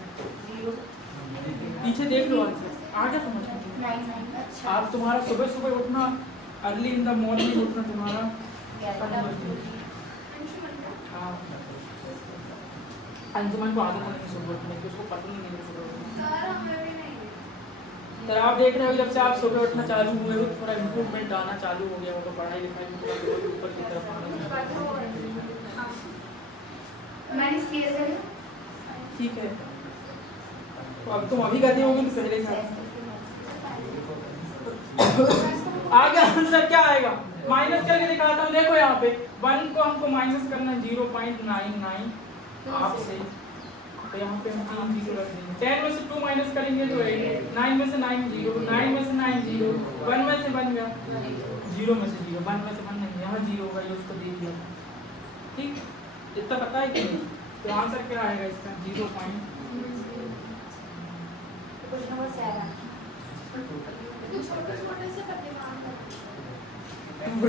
पीछे देख लो आंसर आ गया समझ में। आप तुम्हारा सुबह सुबह उठना, अर्ली इन द मॉर्निंग उठना तुम्हारा हाँ। अंजुमन को आदत नहीं सुबह उठने की, उसको पसंद नहीं है सुबह उठना। तो आप देख रहे हो जब से आप सुबह उठना चालू हुए हो थोड़ा इम्प्रूवमेंट आना चालू हो गया हो, तो पढ़ाई लिखाई में थोड़ा ऊपर की तरफ आना। ठीक है तो अब तुम अभी कहते होगे तो पहले से आगे आंसर क्या आएगा? माइनस करके दिखाता हूँ। देखो यहाँ पे 1 को हमको माइनस करना है 0.99 आपसे, तो यहाँ पे हम 3 जीरो रख देंगे। 10 में से 2 माइनस करेंगे तो 8, 9 में से 9 0, 9 में से 9 0, 1 में से 1 गया, 0 में से 0, 1 में से 1 नहीं, यहाँ 0 होगा, ये उसको दे दिया। ठीक इतना पता है कि नहीं? तो आंसर क्या आएगा इसका? 0.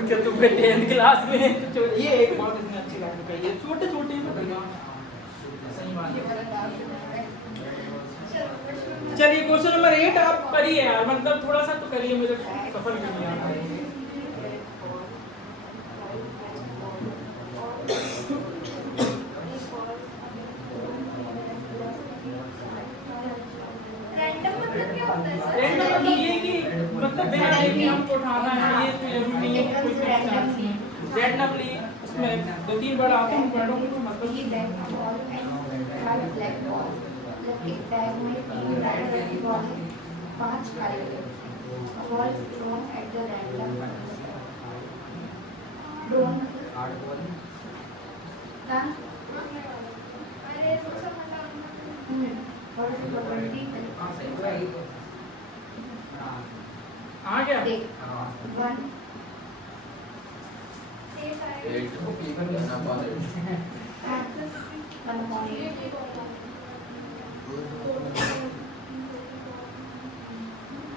क्या तुम 10th क्लास में तो ये एक बहुत इतनी अच्छी बात है, ये छोटे छोटे सही बात है। चलिए क्वेश्चन क्वेश्चन नंबर 8 आप करिए यार, मतलब थोड़ा सा तो करिए, मुझे सफल करिए आप। रैंडम मतलब क्या होता है सर? रैंडम मतलब ये कि मतलब बिना आए कि हमको उठाना है, ये तो जरूरी नहीं है कोई चांस नहीं। रैंडमली उसमें 2-3 बार आते हैं वर्डों को मतलब ये bag ball and black ball, मतलब एक बैग में 3 रैंडम बॉल है, 5 काले ball thrown at the random drawn हाँ अरे सोचा मतलब और प्रोबेबिलिटी आ गया। देख 1 सेफ आएगा। 1.8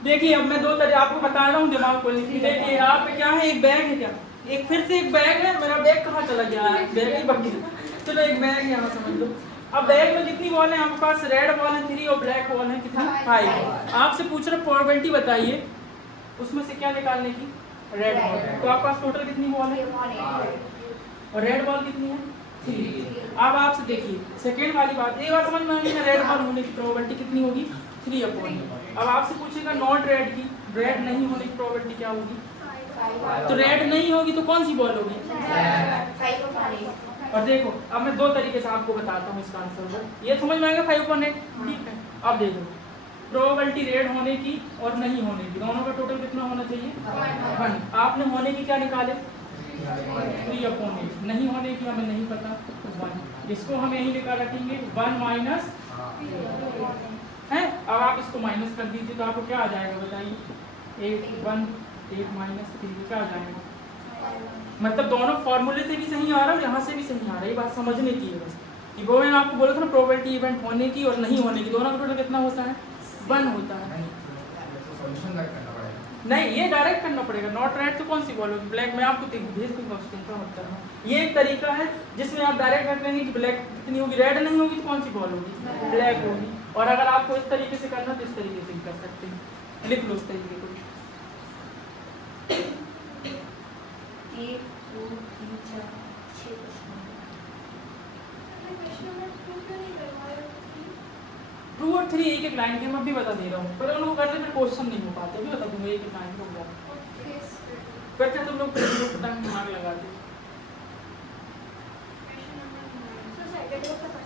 देखिए अब मैं 2 तरीके आपको बता रहा हूँ दिमाग खोलने के लिए। देखिए यहाँ पे क्या है, एक बैग है, क्या एक फिर से एक बैग है, मेरा बैग कहाँ चला गया है, बैग ही बच गया। चलो एक बैग है यहाँ समझ लो। अब बैग में कितनी बॉल है आपके पास? रेड बॉल है 3 और ब्लैक बॉल है कितनी? 5। आपसे पूछ रहा प्रोबेबिलिटी बताइए उसमें से क्या निकालने की? Red ball. तो आपके पास टोटल कितनी बॉल है? और रेड बॉल कितनी है? 3। अब आपसे देखिए सेकेंड वाली बात, एक बार समझ में आई ना, रेड बॉल होने की प्रोबेबिलिटी कितनी होगी? 3/। अब आपसे पूछेगा नॉट रेड की, रेड नहीं होने की प्रोबेबिलिटी क्या होगी? तो रेड नहीं होगी तो कौन सी बॉल होगी? और देखो अब मैं 2 तरीके से आपको बताता हूँ इसका आंसर। ये समझ में आएगा 5/8, ठीक है। अब देखो प्रोबेबिलिटी रेड होने की और नहीं होने की, दोनों का टोटल कितना होना चाहिए? 1। आपने होने की क्या निकाले? 3/8। नहीं होने की हमें नहीं पता, 1। इसको हम यही निकाल रखेंगे 1 माइनस है। अब आप इसको माइनस कर दीजिए तो आपको क्या आ जाएगा बताइए? 8 माइनस 3 क्या आ जाएगा? मतलब दोनों फॉर्मूले से भी सही आ रहा है, यहाँ से भी सही आ रहा है। ये बात समझने की है बस कि वो मैंने आपको बोला था ना प्रोबेबिलिटी इवेंट होने की और नहीं होने की, दोनों का टोटल कितना होता है? 1 होता है। नहीं ये डायरेक्ट करना पड़ेगा। नॉट रेड तो कौन सी बॉल होगी? ब्लैक। मैं आपको भेज दूंगा उसके मतलब ये एक तरीका है जिसमें आप डायरेक्ट कर देंगे कि ब्लैक कितनी होगी, रेड नहीं होगी तो कौन सी बॉल होगी? ब्लैक होगी। और अगर आपको इस तरीके से करना तो इस तरीके से कर सकते हैं, लिख लो इस तरीके को। 1 2 3 4 6 ट्रू और 3 एक लाइन के मैं भी बता दे रहा हूँ, पर उन लोग करने में क्वेश्चन नहीं हो पाते, भी बता दूंगा एक लाइन रुक जाओ। करते तुम लोग दिमाग लगाते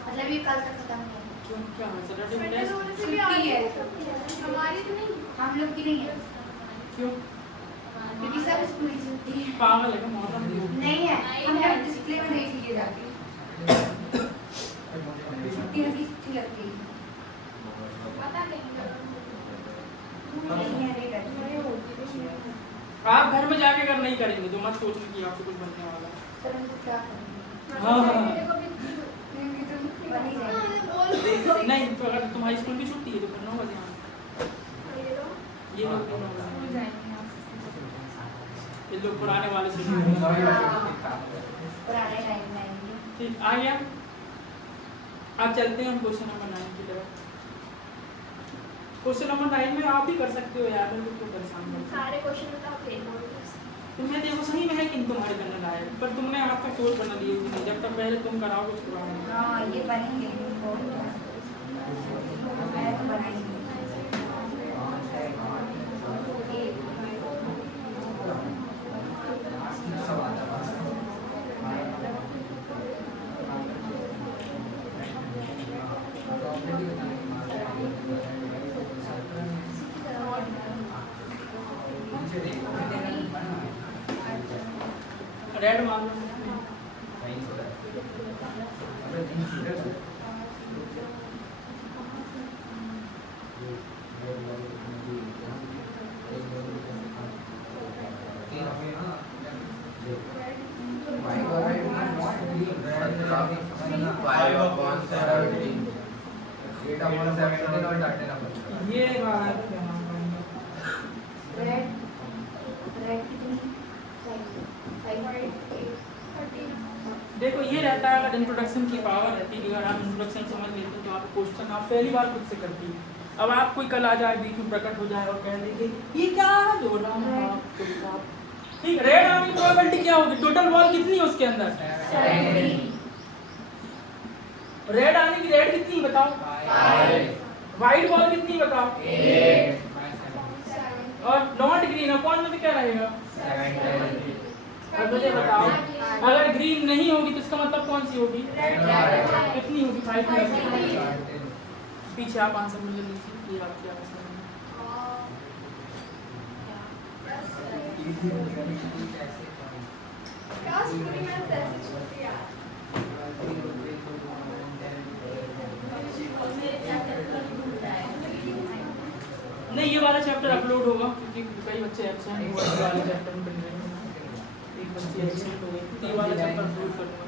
मतलब ये कल तक खत्म नहीं है। क्यों? क्या है सैटरडे में टेस्ट? छुट्टी है। हमारी तो नहीं, हम लोग की नहीं है क्यों? क्योंकि सब स्कूल की छुट्टी है। पागल है क्या? मौसम नहीं है, हम लोग डिस्प्ले में देख लिए जाके छुट्टी होती छुट्टी लगती है। पता नहीं नहीं है, नहीं करते। आप घर में जाके अगर नहीं करेंगे तो मत सोचने की आपसे कुछ बनने वाला है। सर हमको क्या करना हाँ हाँ है? नहीं तो अगर तुम्हारी स्कूल की छुट्टी है तो फिर 9 बजे आना। ये लोग 9 बजे ये लोग पुराने वाले से पुराने टाइम में आएंगे। ठीक आ गया। अब चलते हैं हम क्वेश्चन नंबर 9 की तरफ। क्वेश्चन नंबर 9 में आप भी कर सकते हो यार, मेरे को परेशान मत करो। सारे क्वेश्चन तो आप फेल हो गए। तुम्हें देखो सही में है कि तुम्हारे करने लायक, पर तुमने आपका सोच बना दी है, जब तक पहले तुम कराओगे उसके बाद। हाँ ये बनेंगे मैं तो बनाएंगे। रेड मान लो। ये बात क्या रेड रेड कितनी? 5 देखो ये रहता है, अगर इंट्रोडक्शन की पावर रहती है, अगर आप इंट्रोडक्शन समझ लेते हो तो आप क्वेश्चन आप पहली बार खुद से करती है। अब आप कोई कल आ जाए बीच में प्रकट हो जाए और कह देंगे ये क्या जोड़ रहा हूँ आप, ठीक। रेड आने की प्रोबेबिलिटी क्या होगी? टोटल बॉल कितनी है उसके अंदर? रेड आने की रेड कितनी बताओ? व्हाइट बॉल कितनी बताओ? और नॉट ग्रीन अपॉन में क्या रहेगा? अब मुझे बताओ अगर ग्रीन नहीं होगी तो इसका मतलब कौन सी होगी? कितनी होगी? 5 पीछे आप आंसर मुझे लीजिए, ये आपकी आंसर नहीं, ये वाला चैप्टर अपलोड होगा क्योंकि कई बच्चे एब्सेंट हुए वाले चैप्टर में पढ़ रहे हैं। एक बच्चे एब्सेंट हो गए तो ये वाला चैप्टर अपलोड करूंगा।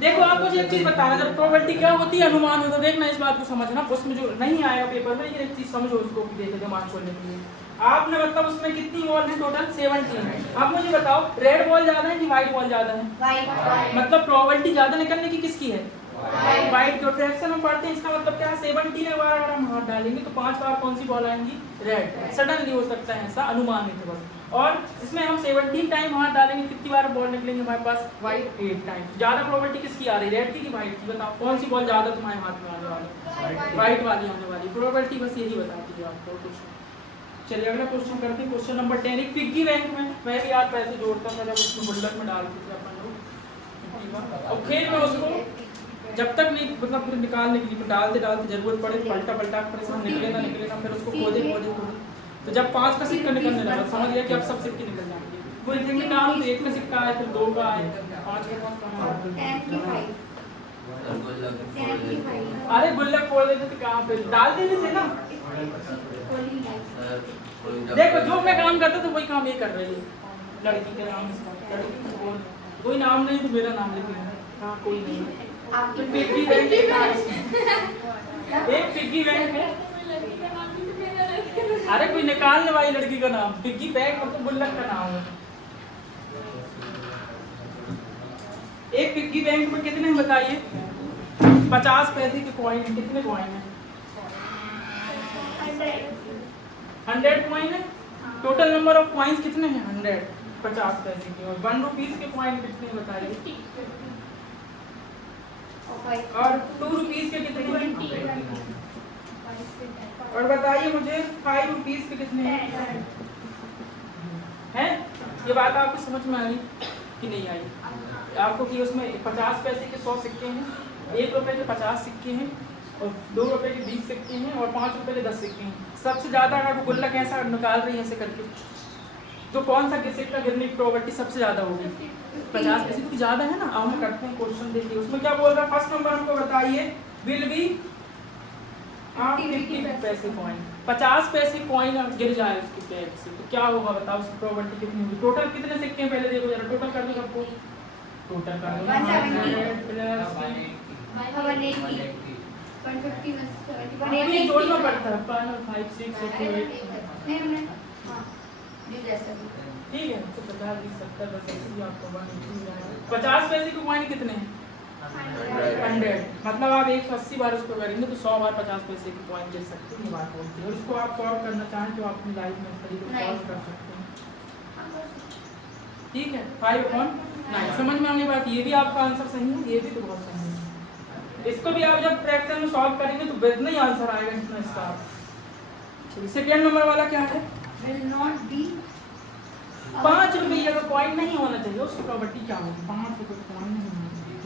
देखो आप मुझे एक चीज बताना, जब प्रोबेबिलिटी क्या होती है? अनुमान होता है। देखना इस बात को समझना, उसमें जो नहीं आया पेपर में, लेकिन एक चीज समझो उसको भी देखे दिमाग खोलने के लिए। आपने मतलब उसमें कितनी बॉल है? टोटल 17 है। अब मुझे बताओ रेड बॉल ज्यादा है कि व्हाइट बॉल ज्यादा है? मतलब प्रोबेबिलिटी ज्यादा निकलने की किसकी है? व्हाइट। जो फ्रैक्शन में पढ़ते हैं इसका मतलब क्या है? 17 है। बार अगर हम हाथ डालेंगे तो 5 बार कौन सी बॉल आएंगी? रेड। सडनली हो सकता है ऐसा, अनुमान है बस। और इसमें हम 17 टाइम हाथ डालेंगे, कितनी बार बॉल निकलेंगे हमारे पास? White 8 time. ज्यादा प्रोबेबिलिटी किसकी आ रही है? रेड की कि व्हाइट की? बताओ कौन सी बॉल ज्यादा तुम्हारे हाथ में आने वाली? व्हाइट वाली आने वाली। प्रोबेबिलिटी बस यही बताती है आपको कुछ। चलिए अगला क्वेश्चन करते हैं। Question number 10। एक पिग्गी बैंक में मैं भी यार पैसे जोड़ता था जब उसको गुल्लक में डालते थे अपन लोग, और खेल में उसको जब तक नहीं मतलब फिर निकालने के लिए डालते जरूरत पड़े पलटा परेशान निकले ना फिर उसको खोदे तो जब 5 का सिक्का निकलने लगा समझ गया कि अब सब सिक्के निकल जाएंगे। कोई दिन निकालो तो 1 में सिक्का आए, फिर 2 का आए, 5 के पास कहाँ? अरे गुल्लक खोल देते थे, कहाँ पे डाल देते थे ना। देखो जो मैं काम करता था वही काम ये कर रही है। लड़की के नाम इसका कोई नाम नहीं तो मेरा नाम लिखेंगे। हाँ कोई नहीं। पिग्गी बैंक एक पिग्गी बैंक है। अरे कोई निकालने वाली लड़की का नाम पिग्गी बैंक मतलब गुल्लक का नाम है। एक पिग्गी बैंक में कितने हैं बताइए? 50 पैसे के कॉइन। कितने कॉइन है? 100 कॉइन है। टोटल नंबर ऑफ कॉइन्स कितने हैं? 100। 50 पैसे के। और 1 रुपीज के कॉइन कितने बताइए? और 2 रुपीज के कितने हैं? और बताइए मुझे 5 रुपीज के कितने हैं? हैं? ये बात आपको समझ में आई कि नहीं आई? आपको कि उसमें 50 पैसे के 100 सिक्के हैं, 1 रुपए के 50 सिक्के हैं, और 2 रुपए के 20 सिक्के हैं, और 5 रुपए के 10 सिक्के हैं। सबसे ज्यादा अगर गुल्लक ऐसा निकाल रही है ऐसे करके, तो कौन सा सिक्का गिरने की प्रोबेबिलिटी सबसे ज्यादा होगी? 50 पैसे तो ज्यादा है ना। अब हम करते हैं क्वेश्चन, देखिए उसमें क्या बोल रहा है। फर्स्ट नंबर हमको बताइए विल बी 50 पैसे कॉइन। 50 पैसे कॉइन गिर जाए उसके बैग से तो क्या होगा बताओ? उसकी प्रोबेबिलिटी कितनी होगी? टोटल कितने सिक्के हैं पहले देखो जरा, टोटल कर दो सबको। टोटल कर दो 170 जोड़ना पड़ता है 5 6 7 8 ठीक है। तो 50 20 70 80 आपको 50 पैसे के कॉइन कितने हैं? 100। मतलब आप 180 बार उसको करेंगे तो 100 बार 50 पैसे की कॉइन गिर सकते हैं। ये बात होती है। और इसको आप सॉल्व करना चाहें तो अपनी लाइफ में तरीके से सॉल्व कर सकते हैं। ठीक है। 5/9 समझ में आने बात। ये भी आपका आंसर सही है, ये भी तो बहुत सही है। इसको भी आप जब फ्रैक्शन में सॉल्व करेंगे तो इतना ही आंसर आएगा इतना इसका। सेकेंड नंबर वाला क्या है? will not be 5 रुपये का कॉइन नहीं होना चाहिए, उसकी प्रोबेबिलिटी क्या होगी? 5 रुपये का कॉइन नहीं होना चाहिए।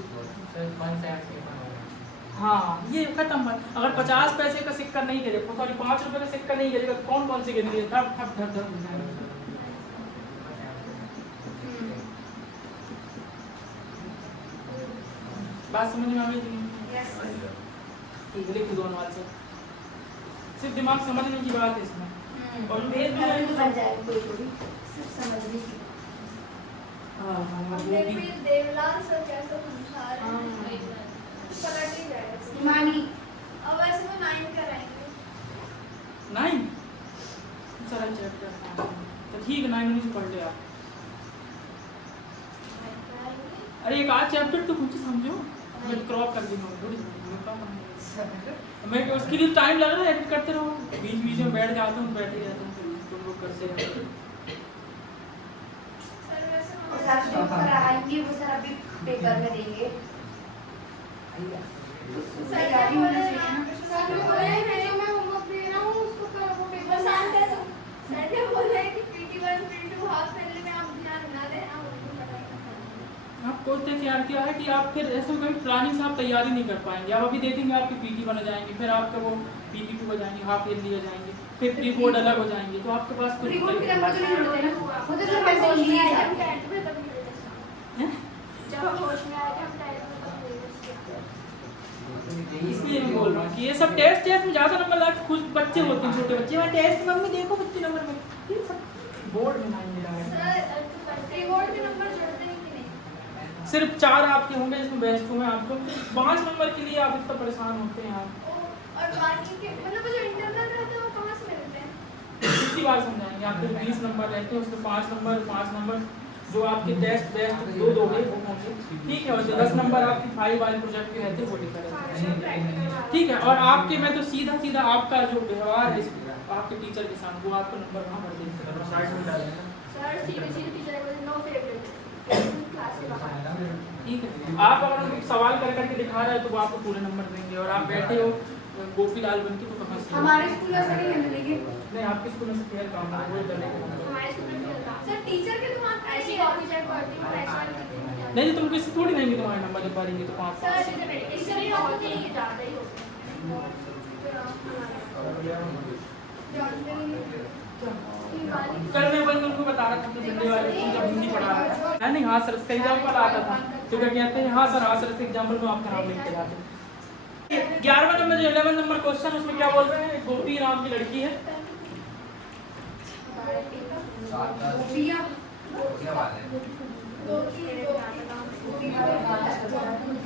हाँ ये खत्म बात। अगर 50 पैसे का सिक्का नहीं गिरेगा, सॉरी 5 रुपये का सिक्का नहीं गिरेगा तो कौन कौन से गिरेंगे? ठप ठप ठप ठप हो जाएगा। बात समझ में आ गई? ठीक है, लिख दो दोनों से। सिर्फ दिमाग समझने की बात है इसमें। और पेज में बन जाए कोई भी सब समझने की। हमने भी देवलाल सर कैसे समझा रहे हैं, पलट ही जाएगा। मानी अब ऐसे में 9 कराएंगे। 9 सरल चैप्टर तो ठीक है 9 इंग्लिश पढ़ ले आप। अरे एक आध चैप्टर तो कुछ समझो, मैं क्रॉप कर दूंगा थोड़ी मैं उसके लिए टाइम लगा ना, एडिट करते रहो, बीच बीच में बैठ जाता हूँ, बैठे रहता हूँ, तुम लोग करते रहते हो। और सर जो कराएंगे वो सर अभी पेपर में देंगे। तैयारी होना चाहिए ना। सर ने बोला है मैं होमवर्क दे रहा हूँ उसको कर वो पेपर साथ कर दो। सर ने बोला है कि PT1 PT2 हाफ पहले में आप ध्यान ना दें, आप उनको बताइए। आपको तैयार किया है कि आप फिर ऐसे कभी प्लानिंग से आप तैयारी नहीं कर पाएंगे। आप अभी देखेंगे आपकी PT1 हो जाएंगे, फिर आपका वो PT2 हो जाएंगे, हाफ ईयरली हो जाएंगे, फिर प्री बोर्ड अलग हो जाएंगे, तो आपके पास कुछ रिपोर्ट के नंबर तो नहीं जुड़ते ना, वो तो सर मैं बोल नहीं हम चाहती। टेंथ में तब मिले थे। जब हम होश में आए थे हम टेंथ में तब मिले थे। इसलिए मैं बोल रहा हूँ कि ये सब टेस्ट में ज़्यादा नंबर ला कुछ बच्चे होते हैं, छोटे बच्चे, मैं टेस्ट मम्मी देखो बच्चे नंबर में, ये सब बोर्ड में नहीं मिला है। सर प्री बोर्ड के नंबर जुड़ते हैं कि नहीं? सिर्फ 4 आपके होंगे जिसमें बेस्ट हुए आपको, 5 नंबर के लिए आप इतना परेशान होते हैं आप। और बाकी के मतलब वो जो इंटरनल रहते हैं वो कहाँ से मिलते हैं? कितनी बार समझाएंगे, आपके 20 नंबर रहते हैं उसमें 5 नंबर जो आपके टेस्ट बेस्ट दो होंगे वो होंगे, ठीक है, और जो 10 नंबर आपकी 5 वाले प्रोजेक्ट के रहते हैं वो लिखा रहता है, ठीक है। और आपके मैं तो सीधा आपका जो व्यवहार है आपके टीचर के साथ, वो आपको नंबर वहाँ भर देंगे, साइड में डालेंगे। सर सीधे टीचर को नो फेवरेट क्लास से बाहर। ठीक है, आप अगर सवाल करके दिखा रहे हैं तो वो आपको पूरे नंबर देंगे, और आप बैठे हो गोपीलाल बन के तो कहाँ से? हमारे स्कूल में ऐसा नहीं है लेकिन नहीं, आपके स्कूल में से फेयर काम है वो डलेगा। हमारे स्कूल में चलता सर टीचर के तुम ऐसी कॉपी चेक करती हूँ ऐसा नहीं, तुम किसी थोड़ी देंगे तुम्हारे नंबर जब भरेंगे तो 5 सर टीचर ही होते हैं ज़्यादा ही होते कल मैं वही उनको बता रहा था कि हिंदी वाले को जब हिंदी पढ़ा रहा था नहीं, हाँ सर इसका एग्जाम्पल आता था तो क्या कहते हैं, हाँ सर एग्जाम्पल में आपका नाम लिख के लाते। 11वां नंबर जो 11 नंबर क्वेश्चन उसमें क्या बोल रहे हैं, गोपी नाम की लड़की है,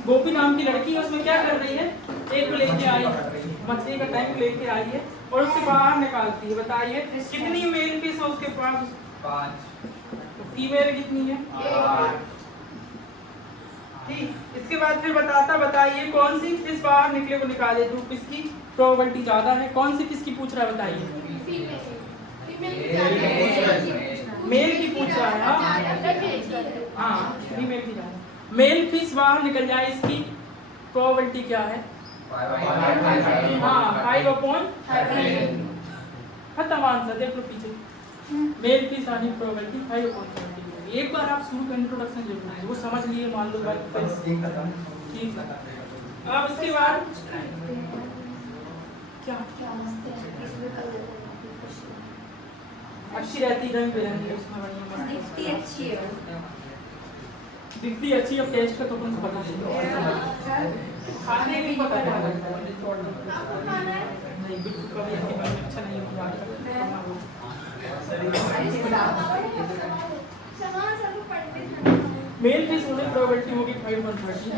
गोपी नाम की लड़की है, उसमें क्या कर रही है, एक को लेके आई, मछली का टैंक लेके आई है और उससे बाहर निकालती है। बताइए कितनी मेल फिश है उसके पास? 5। तो फीमेल कितनी है? 8। ठीक, इसके बाद फिर बताइए कौन सी फिश बाहर निकले को निकाले तो किसकी प्रोबेबिलिटी ज्यादा है? कौन सी फिश की पूछ रहा है बताइए? मेल की पूछ रहा है। हाँ फीमेल की ज्यादा, मेल फिश बाहर निकल जाए इसकी प्रोबेबिलिटी क्या है? हाँ 5/30। खत्म आंसर, देख लो पीछे, मेल फिश आने की प्रोबेबिलिटी 5/30। एक बार आप शुरू का इंट्रोडक्शन जरूर है, वो समझ लिए मान लो भाई, ठीक है। अब इसके बाद क्या अच्छी रहती रंग बिरंगी, उसमें दिखती अच्छी है, दिखती अच्छी। अब टेस्ट का तो तुमको पता नहीं, खाने की पता नहीं बिल्कुल कभी अच्छा नहीं होगा। मेल फिश होने की प्रोबेबिलिटी होगी 5/30।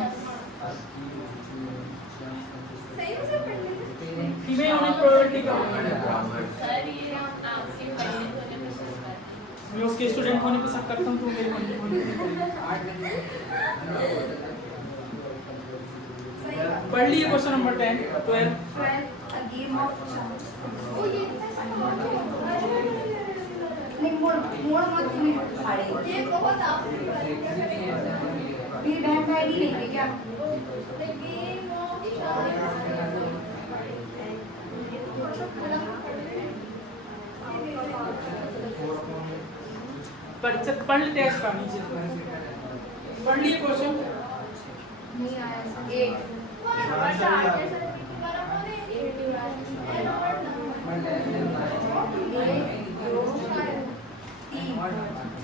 फीमेल होने की प्रोबेबिलिटी क्या होगी? मैं उसके स्टूडेंट होने पे शक करता हूँ तो मेरे होने पढ़ लिए क्वेश्चन नंबर 10 12 नहीं मोड़ मत तुम्हें फाड़े, ये बहुत आप मेरी बहन भाई नहीं लेंगे क्या? पढ़ टेस्ट का नीचे पढ़ लिए क्वेश्चन नहीं आया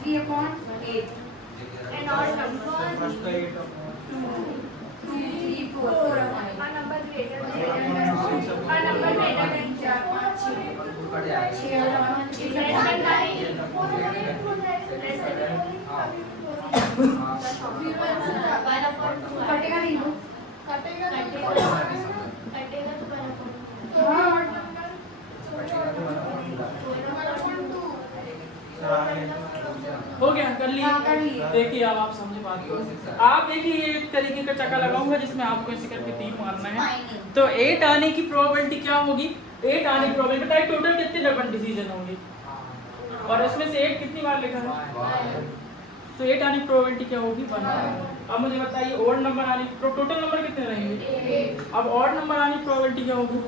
3/8 and odd number 2, 3, 4 a number greater than a number greater than 4, 5, 6, 7, 8, 9, 10, कटेगा नहीं वो, कटेगा तो हाँ हो गया, कर लिए? हाँ, कर लिए। देखिए अब आप समझे बात को। आप देखिए ये एक तरीके का चक्का लगाऊंगा जिसमें आपको ऐसे करके 3 मारना है। तो 8 आने की प्रोबेबिलिटी क्या होगी? 8 आने की प्रोबेबिलिटी बताइए टोटल कितने डबल डिसीजन होंगे और उसमें से 8 कितनी बार लिखा है? तो 8 आने की प्रोबेबिलिटी क्या होगी? 1। अब मुझे बताइए ऑड नंबर आने की टोटल नंबर कितने रहेंगे? अब ऑड नंबर आने की प्रोबेबिलिटी क्या होगी?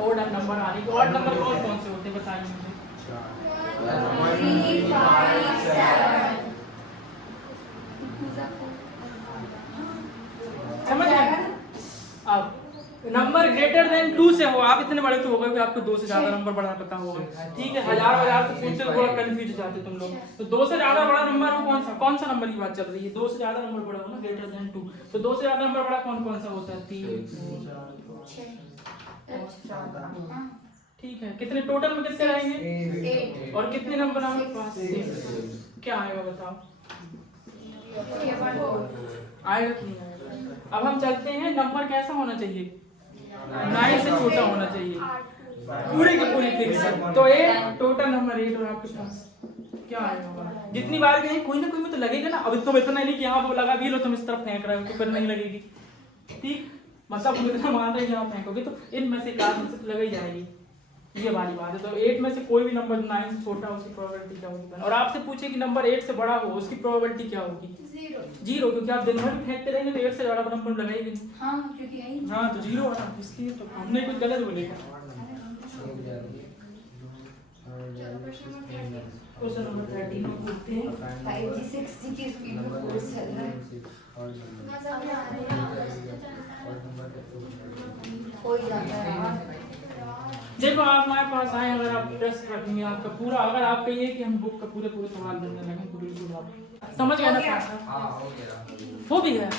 ऑड नंबर आने की। ऑड नंबर कौन कौन से होते हैं बताइए मुझे? 3, 5, 7 समझ गए? अब नंबर ग्रेटर देन 2 से हो, आप इतने बड़े तो हो गए कि आपको 2 से ज्यादा नंबर बड़ा पता होगा, ठीक है? हजार से पूछते तो थोड़ा कंफ्यूज हो जाते तुम लोग। तो 2 से ज्यादा बड़ा नंबर हो कौन सा नंबर की बात चल रही है? 2 से ज्यादा नंबर बड़ा हो ना, ग्रेटर देन 2। तो 2 से ज्यादा नंबर बड़ा कौन सा होता है? 3, 4, ठीक है। कितने टोटल में कितने रहेंगे? 8 और कितने नंबर हमारे पास? 6। क्या आएगा बताओ? आएगा कि नहीं आएगा? अब हम चलते हैं, नंबर कैसा होना चाहिए? 9 से छोटा होना चाहिए, पूरे के पूरे फिक्स। तो 8 टोटल नंबर 8 और आपके पास क्या आएगा? जितनी बार गए कोई ना कोई में तो लगेगा ना। अब तुम इतना नहीं कि यहाँ वो लगा भी लो, तुम इस तरफ फेंक रहे हो तो फिर नहीं लगेगी, ठीक? मतलब तुम इतना मान रहे हो यहाँ फेंकोगे तो इनमें से एक आदमी से लग ही जाएगी, ये वाली बात है। तो 8 में से कोई भी नंबर 9 से छोटा हो उसकी प्रोबेबिलिटी क्या होगी? और आपसे पूछे कि नंबर 8 से बड़ा हो उसकी प्रोबेबिलिटी क्या होगी? 0, क्योंकि आप दिन भर भी फेंकते रहेंगे तो 8 से बड़ा नंबर लगाएंगे नहीं। हाँ क्योंकि यही हाँ तो 0 है ना, इसलिए तो हमने कुछ गलत बोलेगा। क्वेश्चन नंबर 13 में पूछते हैं 5G 6G की स्पीड में कोर्स चल रहा है। कोई जाता है देखो आप हमारे पास आए, अगर आप ट्रस्ट रखेंगे आपका पूरा, अगर आप कहिए कि हम बुक का पूरे सवाल बनने लगे तो बिल्कुल आप समझ गए ना? हो भी गया।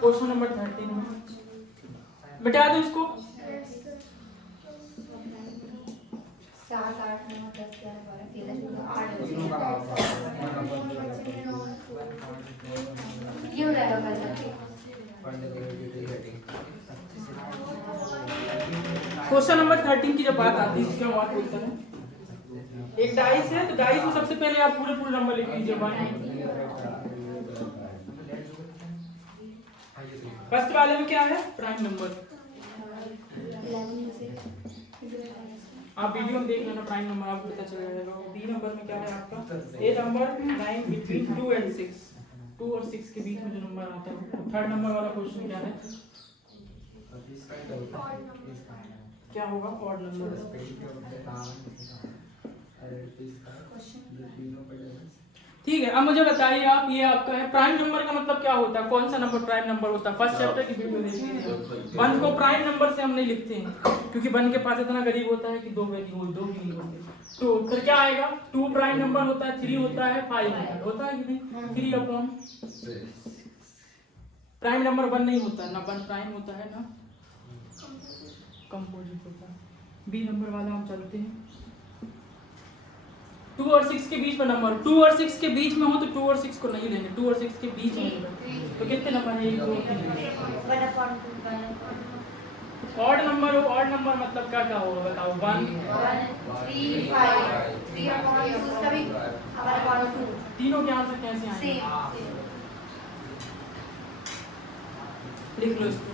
क्वेश्चन नंबर 13 में बता दो इसको। 7, 8, 9, 10, 11, 12, 13, 8 ये हो जाएगा कल तक। क्वेश्चन नंबर 13 की जब बात आती है क्या बात बोलते हैं? एक डाइस है, तो डाइस में सबसे पहले आप पूरे नंबर लिख लीजिए। फर्स्ट वाले में क्या है? Prime number. आप वीडियो में देख लेना, प्राइम नंबर आपको पता चल जाएगा। बी नंबर में क्या है आपका? ए नंबर 9 बिटवीन 2 and 6, 2 और 6 के बीच में जो नंबर आता है। थर्ड नंबर वाला क्वेश्चन क्या है? क्या होगा? Odd number. ठीक है, अब मुझे बताइए आप, ये आपका है प्राइम नंबर का मतलब क्या होता है? कौन सा नंबर प्राइम नंबर होता है? फर्स्ट चैप्टर की वीडियो देखिए। 1 को प्राइम नंबर से हम नहीं लिखते हैं क्योंकि 1 के पास इतना गरीब होता है कि 2 वैल्यू हो, 2 भी नहीं होते। तो फिर क्या आएगा? 2 प्राइम नंबर होता है, 3 होता है, 5 होता है कि नहीं? 3/6 प्राइम नंबर 1 नहीं होता ना, 1 प्राइम होता है ना कंपोजिट होता है। बी नंबर वाला हम चलते हैं। 2 और 6 के बीच में नंबर, 2 और 6 के बीच में हो तो 2 और 6 को नहीं लेंगे, 2 और 6 के बीच में तो कितने नंबर है? 1, 2, 3। ऑड नंबर हो, ऑड नंबर मतलब क्या क्या होगा बताओ? 1, 3, 5, 3/2 उसका भी हमारे पास 2 तीनों के आंसर कैसे आएंगे? लिख लो इसको।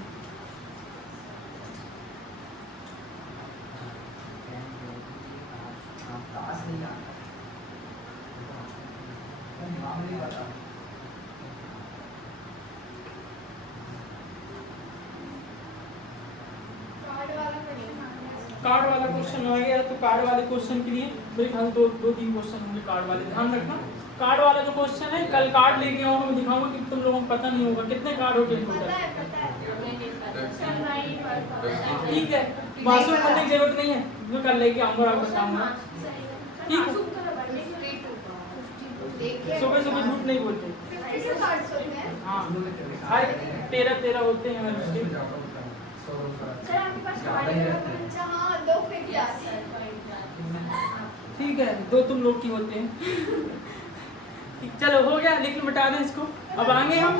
कार्ड वाला क्वेश्चन आ गया, तो कार्ड वाले क्वेश्चन के लिए मेरे ख्याल 2-3 क्वेश्चन होंगे कार्ड वाले, ध्यान रखना। कार्ड वाला जो क्वेश्चन है कल कार्ड लेके आऊंगा, मैं दिखाऊंगा कि तुम लोगों को पता नहीं होगा कितने कार्ड होते हैं टोटल, ठीक है? मासूम बनने की जरूरत नहीं है, मैं कल लेके आऊंगा और आपको बताऊंगा, ठीक है? सुबह सुबह झूठ नहीं बोलते। हाँ 13 होते हैं उसके। ठीक है, 2 तुम लोग की होते हैं। ठीक, चलो हो गया, लिख मिटा दें इसको। अब आगे हम,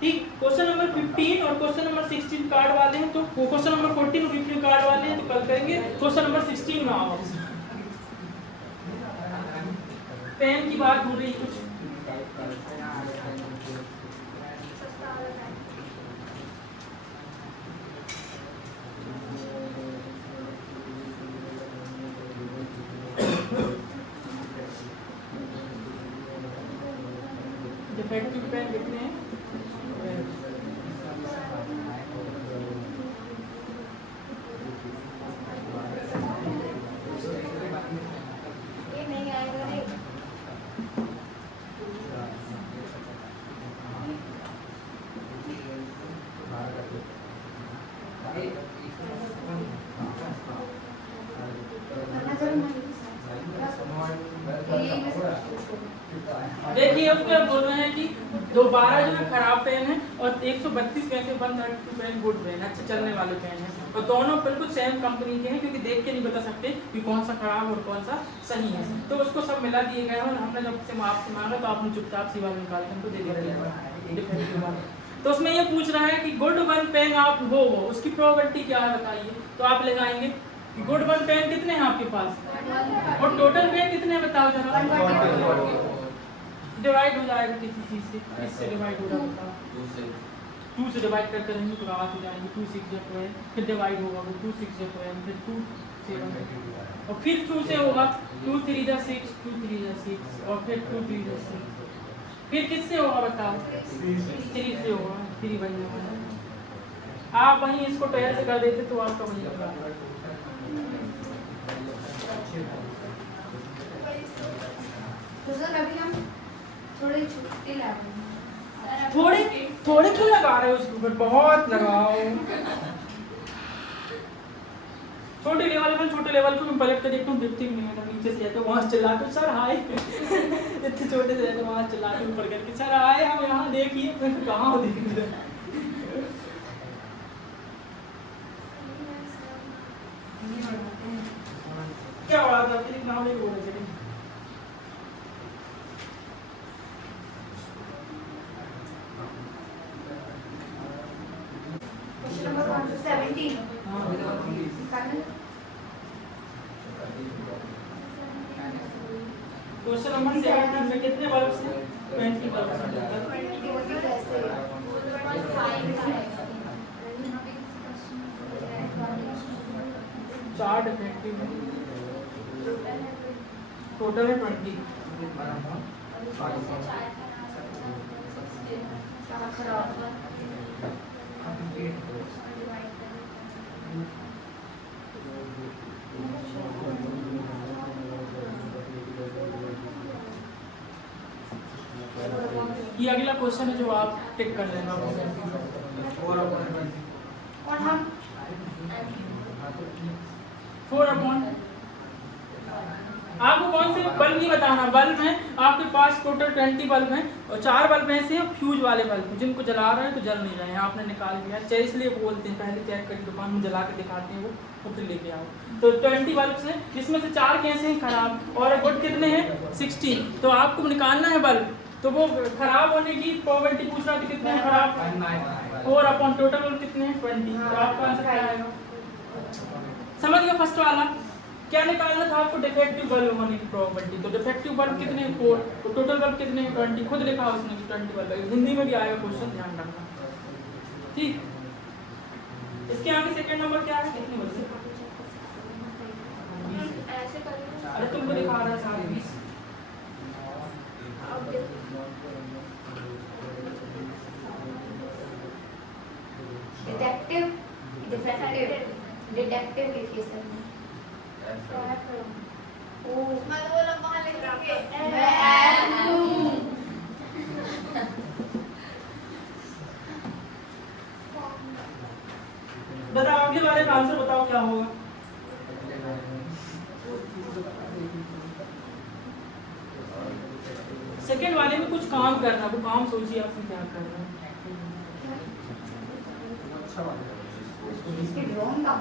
ठीक क्वेश्चन नंबर 15 और क्वेश्चन नंबर 16 कार्ड वाले हैं, तो क्वेश्चन नंबर 14 और 15 कार्ड वाले हैं, तो कल करेंगे। क्वेश्चन नंबर 16 में आओ। पेन की बात हो रही है कुछ। डिफेक्टिव पेन कितने हैं? ये नहीं आएगा रे। देखिए अब क्या बोल रहे हैं कि दोबारा जो है खराब पेन है और 132 पेन से 132 पेन गुड पेन अच्छे चलने वाले पेन है, और दोनों बिल्कुल सेम कंपनी के हैं, क्योंकि देख के नहीं बता सकते कि कौन सा खराब और कौन सा सही है। तो उसको सब मिला दिए गए हैं, और हमने जब से आपसे मांगा तो आपने चुपचाप सी वाला निकाल के हमको दे दिया। तो उसमें ये पूछ रहा है कि गुड वन पेन आप हो उसकी प्रोबेबिलिटी क्या है बताइए। तो आप लगाएंगे गुड वन पेन कितने हैं आपके पास, और टोटल पेन कितने हैं बताओ जरा। डिवाइड हो जाएगा किसी चीज से, इससे डिवाइड हो जाएगा, 2 से डिवाइड करते रहेंगे तो आवाज हो जाएंगे 2 6 जब 12, फिर डिवाइड होगा वो 2 6 जब 12, फिर 2 7, और फिर 2 से होगा 2 3 जा 6, 2 3 जा 6, और फिर 2 3 जा 6, फिर किससे होगा बताओ, 3 से होगा, 3 बन जाएगा। आप वहीं इसको 12 से कर देते तो आपका वहीं होगा। तो सर अभी हम थोड़े छुट्टी ला रहे हैं। थोड़े क्यों लगा रहे हो उसके ऊपर, बहुत लगाओ। छोटे लेवल को मैं पलट कर देखता हूँ, दिखती नहीं है, नीचे से आते वहाँ चिल्ला के सर हाय इतने छोटे से रहते वहाँ चिल्ला के ऊपर करके सर हाय हम यहाँ देखिए, फिर कहाँ देखिए। क्या हो रहा था फिर नाम नहीं बोल रहे थे। क्वेश्चन नंबर 117 क्वेश्चन नंबर 17 में कितने बल्ब से 20 बल्ब से 4 डिफेक्टिव है, टोटल है 20। ये अगला क्वेश्चन है जो आप टिक कर लेना। और हम 4/, आपको कौन से बल्ब नहीं बताना, बल्ब है आपके पास टोटल 20 बल्ब हैं, और 4 बल्ब ऐसे हैं फ्यूज वाले बल्ब जिनको जला रहे हैं तो जल नहीं रहे हैं, आपने निकाल लिया चाहिए, इसलिए बोलते हैं पहले चेक करके दुकान में जला के दिखाते हैं वो फिर लेके आओ। तो 20 बल्ब हैं, जिसमें से 4 कैसे हैं खराब, और गुड कितने हैं 16। तो आपको निकालना है बल्ब, तो वो खराब होने की प्रोबेबिलिटी पूछ रहा था कितने हैं खराब, 4/, टोटल बल्ब कितने हैं 20। तो आपका आंसर क्या आएगा, समझ गया। फर्स्ट वाला क्या निकालना था आपको, डिफेक्टिव बल्ब होने की प्रोबेबिलिटी। तो डिफेक्टिव बल्ब कितने हैं 4, तो टोटल बल्ब कितने हैं 20, खुद लिखा उसने 20 बल्ब, हिंदी में भी आएगा क्वेश्चन, ध्यान रखना ठीक। इसके आगे सेकंड नंबर क्या है, कितने बल्ब, अरे तुमको दिखा रहा था 20। डिटेक्टिव डिटेक्टिव लिखिए सर। बताओ अगले वाले का आंसर बताओ क्या होगा। सेकेंड वाले में कुछ काम करना, वो काम सोचिए आपने क्या करना है। इसके ड्रोन का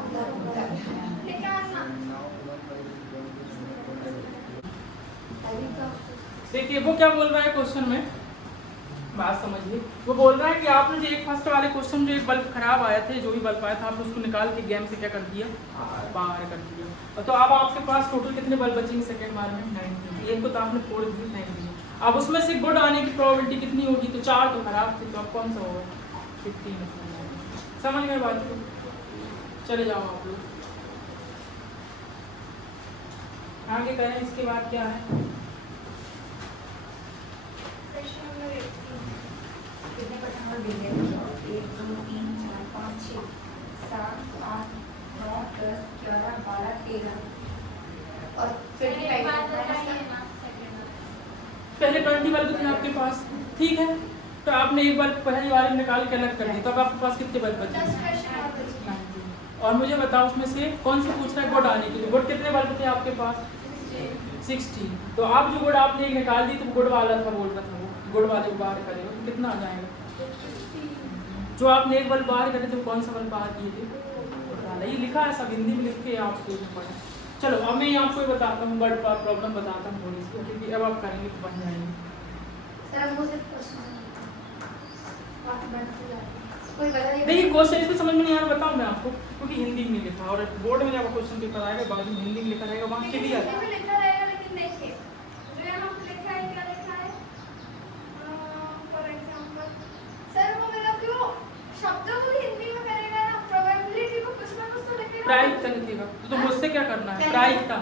देखिए वो क्या बोल रहा है क्वेश्चन में, बात समझिए। वो बोल रहा है कि आपने जो एक फर्स्ट वाले क्वेश्चन जो एक बल्ब खराब आया थे, जो भी बल्ब आया था आपने उसको निकाल के गेम से क्या कर दिया, बाहर कर दिया। तो अब आपके पास टोटल कितने बल्ब बचेंगे सेकंड बार में? 19। एक को तो आपने फोड़ दी, 19। अब उसमें से गुड आने की प्रोबेबिलिटी कितनी होगी? तो 4 तो खराब थे, तो अब कौन सा होगा? 15। समझ गए बात को? चले जाओ आप लोग आगे करें। इसके बाद क्या है? क्वेश्चन नंबर 18 कितने क्वेश्चन और दे दिए? 1 2 3 4 5 6 7 8 9 10 11 12 13 और 25 पहले 20 बल्ब थे आपके पास, ठीक है। तो आपने एक बल्ब पहले वाले में निकाल के अलग कर दिया, तो अब आपके पास कितने बल्ब बचे? 10 क्वेश्चन और बचे। और मुझे बताओ उसमें से कौन से पूछ रहा है गुड आने के लिए? गुड कितने बल्ब थे आपके पास? 16। तो आप जो गुड आपने एक निकाल दी, तो गुड वाला था, बोल रहा था वो गुड वाले को बाहर करेगा तो कितना आ जाएगा? जो आपने एक बल्ब बाहर करे थे, कौन सा बल्ब बाहर किए थे? गुड वाला। ये लिखा है, सब हिंदी में लिख के आपको पढ़ा। चलो अब मैं आपको ये बताता हूँ, बट प्रॉब्लम बताता हूँ थोड़ी सी, क्योंकि अब आप करेंगे तो बन जाएंगे। सर हमको सिर्फ क्वेश्चन बाकी बढ़ते जा रहे हैं। कोई गलत नहीं। देखिए क्वेश्चन इसमें समझ में नहीं आ रहा, बताऊँ मैं आपको, क्योंकि हिंदी में लिखा और बोर्ड में जब क्वेश्चन पेपर आएगा बाद में हिंदी में लिखा रहेगा, वहाँ के भी हिंदी में लिखा रहेगा, लेकिन देखिए जो यहाँ पे लिखा है, क्या लिखा है? फॉर एग्जांपल सर वो मतलब क्यों शब्दों को हिंदी में करेगा ना, प्रोबेबिलिटी को कुछ ना कुछ तो लिखेगा। प्रायिकता लिखेगा। तो मुझसे क्या करना है? प्रायिकता।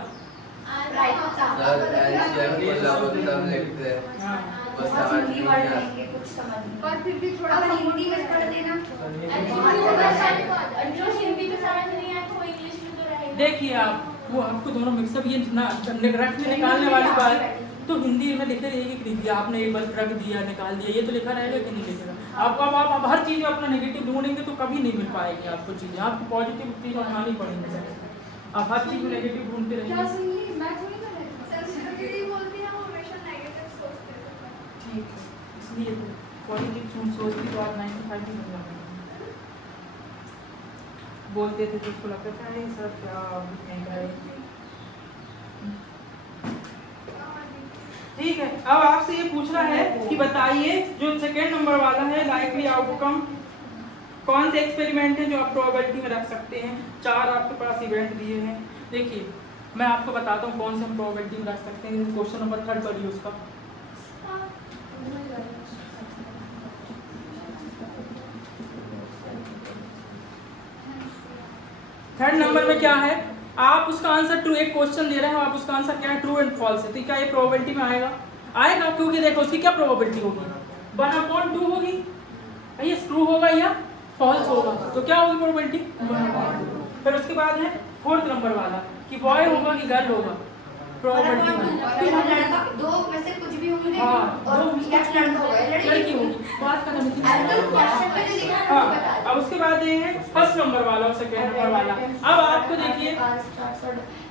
लिखते हैं। हाँ। बस हिंदी वर्ड लेंगे कुछ समझ नहीं। पर फिर भी थोड़ा अपन हिंदी में पढ़ देना। जो हिंदी में समझ नहीं आए तो वो इंग्लिश में तो रहेगा। देखिए आप, वो आपको दोनों मिक्सअप ये ना रख में निकालने वाली बात, तो हिंदी में लिखे रहेगी कि दिया आपने एक बल्ब रख दिया, निकाल दिया, ये तो लिखा रहेगा कि नहीं लिखेगा? आपको अब आप हर चीज़ में अपना नेगेटिव ढूंढेंगे तो कभी नहीं मिल पाएगी आपको चीज़ें, आपको पॉजिटिव चीज़ अपनानी पड़ेंगी। आप हर चीज़ में नेगेटिव ढूंढते क्या रहेंगे। सुनिए, मैं थोड़ी ना संस्कृति बोलती है, वो हमेशा नेगेटिव सोचते हैं। ठीक है, इसलिए पॉजिटिव सोचती तो आप 95 ही बन जाते। बोलते थे तो उसको लगता था नहीं सर क्या फेंक रहा है। ठीक है, अब आपसे ये पूछना है कि बताइए जो सेकेंड नंबर वाला है लाइकली आउटकम, कौन से एक्सपेरिमेंट है जो आप प्रोबेबिलिटी में रख सकते हैं? 4 आपके पास इवेंट दिए हैं। देखिए मैं आपको बताता हूँ कौन से हम प्रोबेबिलिटी में रख सकते हैं। क्वेश्चन नंबर 3 पढ़िए उसका। थर्ड नंबर में क्या है? आप उसका आंसर ट्रू, एक क्वेश्चन दे रहे हैं, आप उसका आंसर क्या है? ट्रू एंड फॉल्स है। तो क्या ये प्रोबेबिलिटी में आएगा? आएगा, क्योंकि देखो उसकी क्या प्रोबेबिलिटी होगी? 1/2 होगी। ये ट्रू होगा या फॉल्स होगा? तो क्या होगी प्रोबेबिलिटी? 1/2। फिर उसके बाद है 4th नंबर वाला कि बॉय होगा कि गर्ल होगा। लड़का दो में से कुछ भी होंगे। हाँ, और दो या लड़का होगा या लड़की होगी। बात करना नहीं। क्वेश्चन में जो लिखा है वो बता हाँ, अब उसके बाद ये है 1st नंबर वाला और 2nd नंबर वाला। अब आपको देखिए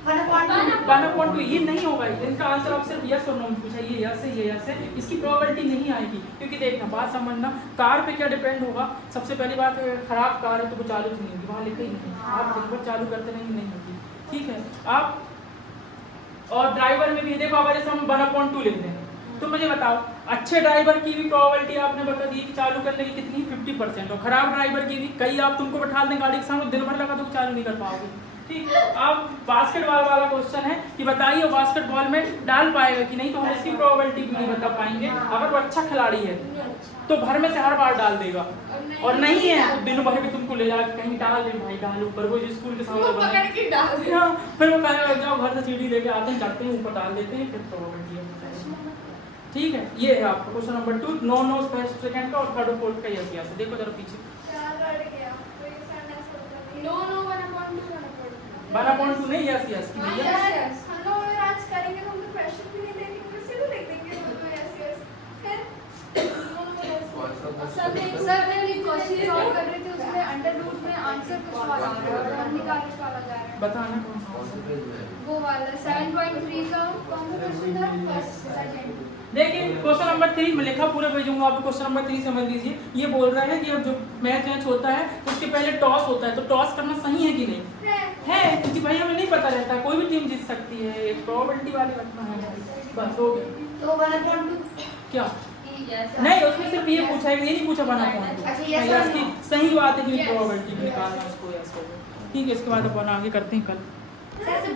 1/2 ये नहीं होगा, इनका आंसर आप सिर्फ यस और नो पूछा, ये यस है, ये यस है, इसकी प्रोबेबिलिटी नहीं आएगी। क्योंकि देखना बात समझना, कार पे क्या डिपेंड होगा? सबसे पहली बात, खराब कार है तो वो चालू नहीं होगी, वहाँ लिखा ही नहीं, आप दिन भर चालू करते नहीं होगी। ठीक है, आप और ड्राइवर में भी देखो, अगर जैसे हम 1/2 लिख दें तो मुझे बताओ अच्छे ड्राइवर की भी प्रोबेबिलिटी आपने बता दी कि चालू करने की कितनी? 50%। और खराब ड्राइवर की भी, कई आप तुमको बैठा दें गाड़ी के सामने, दिन भर लगा तो चालू नहीं कर पाओगे। ठीक, अब बास्केटबॉल वाला क्वेश्चन है कि बताइए बास्केटबॉल में डाल पाएगा कि नहीं, तो हम इसकी प्रोबेबिलिटी भी नहीं बता पाएंगे। अगर वो अच्छा खिलाड़ी है तो भर में से हर बार डाल देगा, और नहीं है तो दिन भर भी तुमको ले जाकर कहीं डाल दे, भाई डाल ऊपर, वो जो स्कूल के सामने पकड़ के डाल दे। हाँ, फिर वो कहेगा जाओ घर से सीढ़ी लेके आते हैं, जाते हैं ऊपर डाल देते हैं, फिर प्रोबेबिलिटी है। ठीक है, ये है आपका question number 2, no first second का और थर्ड और फोर्थ का यस यस। देखो जरा पीछे, नो 1/2 1/2 नहीं, यस यस की भैया। हम लोग आज करेंगे तो हम क्वेश्चन भी नहीं देखेंगे, सीधे लिख देंगे दोनों यस यस। फिर सर मैं ये क्वेश्चन सॉल्व कर रही थी, उसमें अंडर रूट में आंसर कुछ वाला आ रहा है और निकालने वाला जा रहा है। बताना कौन सा? वो वाला 7.3 का कौन सा क्वेश्चन था? First second. देखिए क्वेश्चन नंबर 3 में लिखा, पूरा भेजूंगा आपको। क्वेश्चन नंबर 3 समझ लीजिए, ये बोल रहा है कि अब जो मैच होता है तो उसके पहले टॉस होता है, तो टॉस करना सही है कि नहीं है? क्योंकि भाई हमें नहीं पता रहता, कोई भी टीम जीत सकती है, एक प्रोबेबिलिटी वाली रखना है, बस हो गया। तो 1/2 क्या नहीं, उसमें सिर्फ ये पूछा है, ये नहीं पूछा बना कौन। अच्छा, yes or no? सही बात है कि प्रोबेबिलिटी निकालना उसको, यस हो गया। ठीक है, इसके बाद अपन आगे करते हैं कल। सर से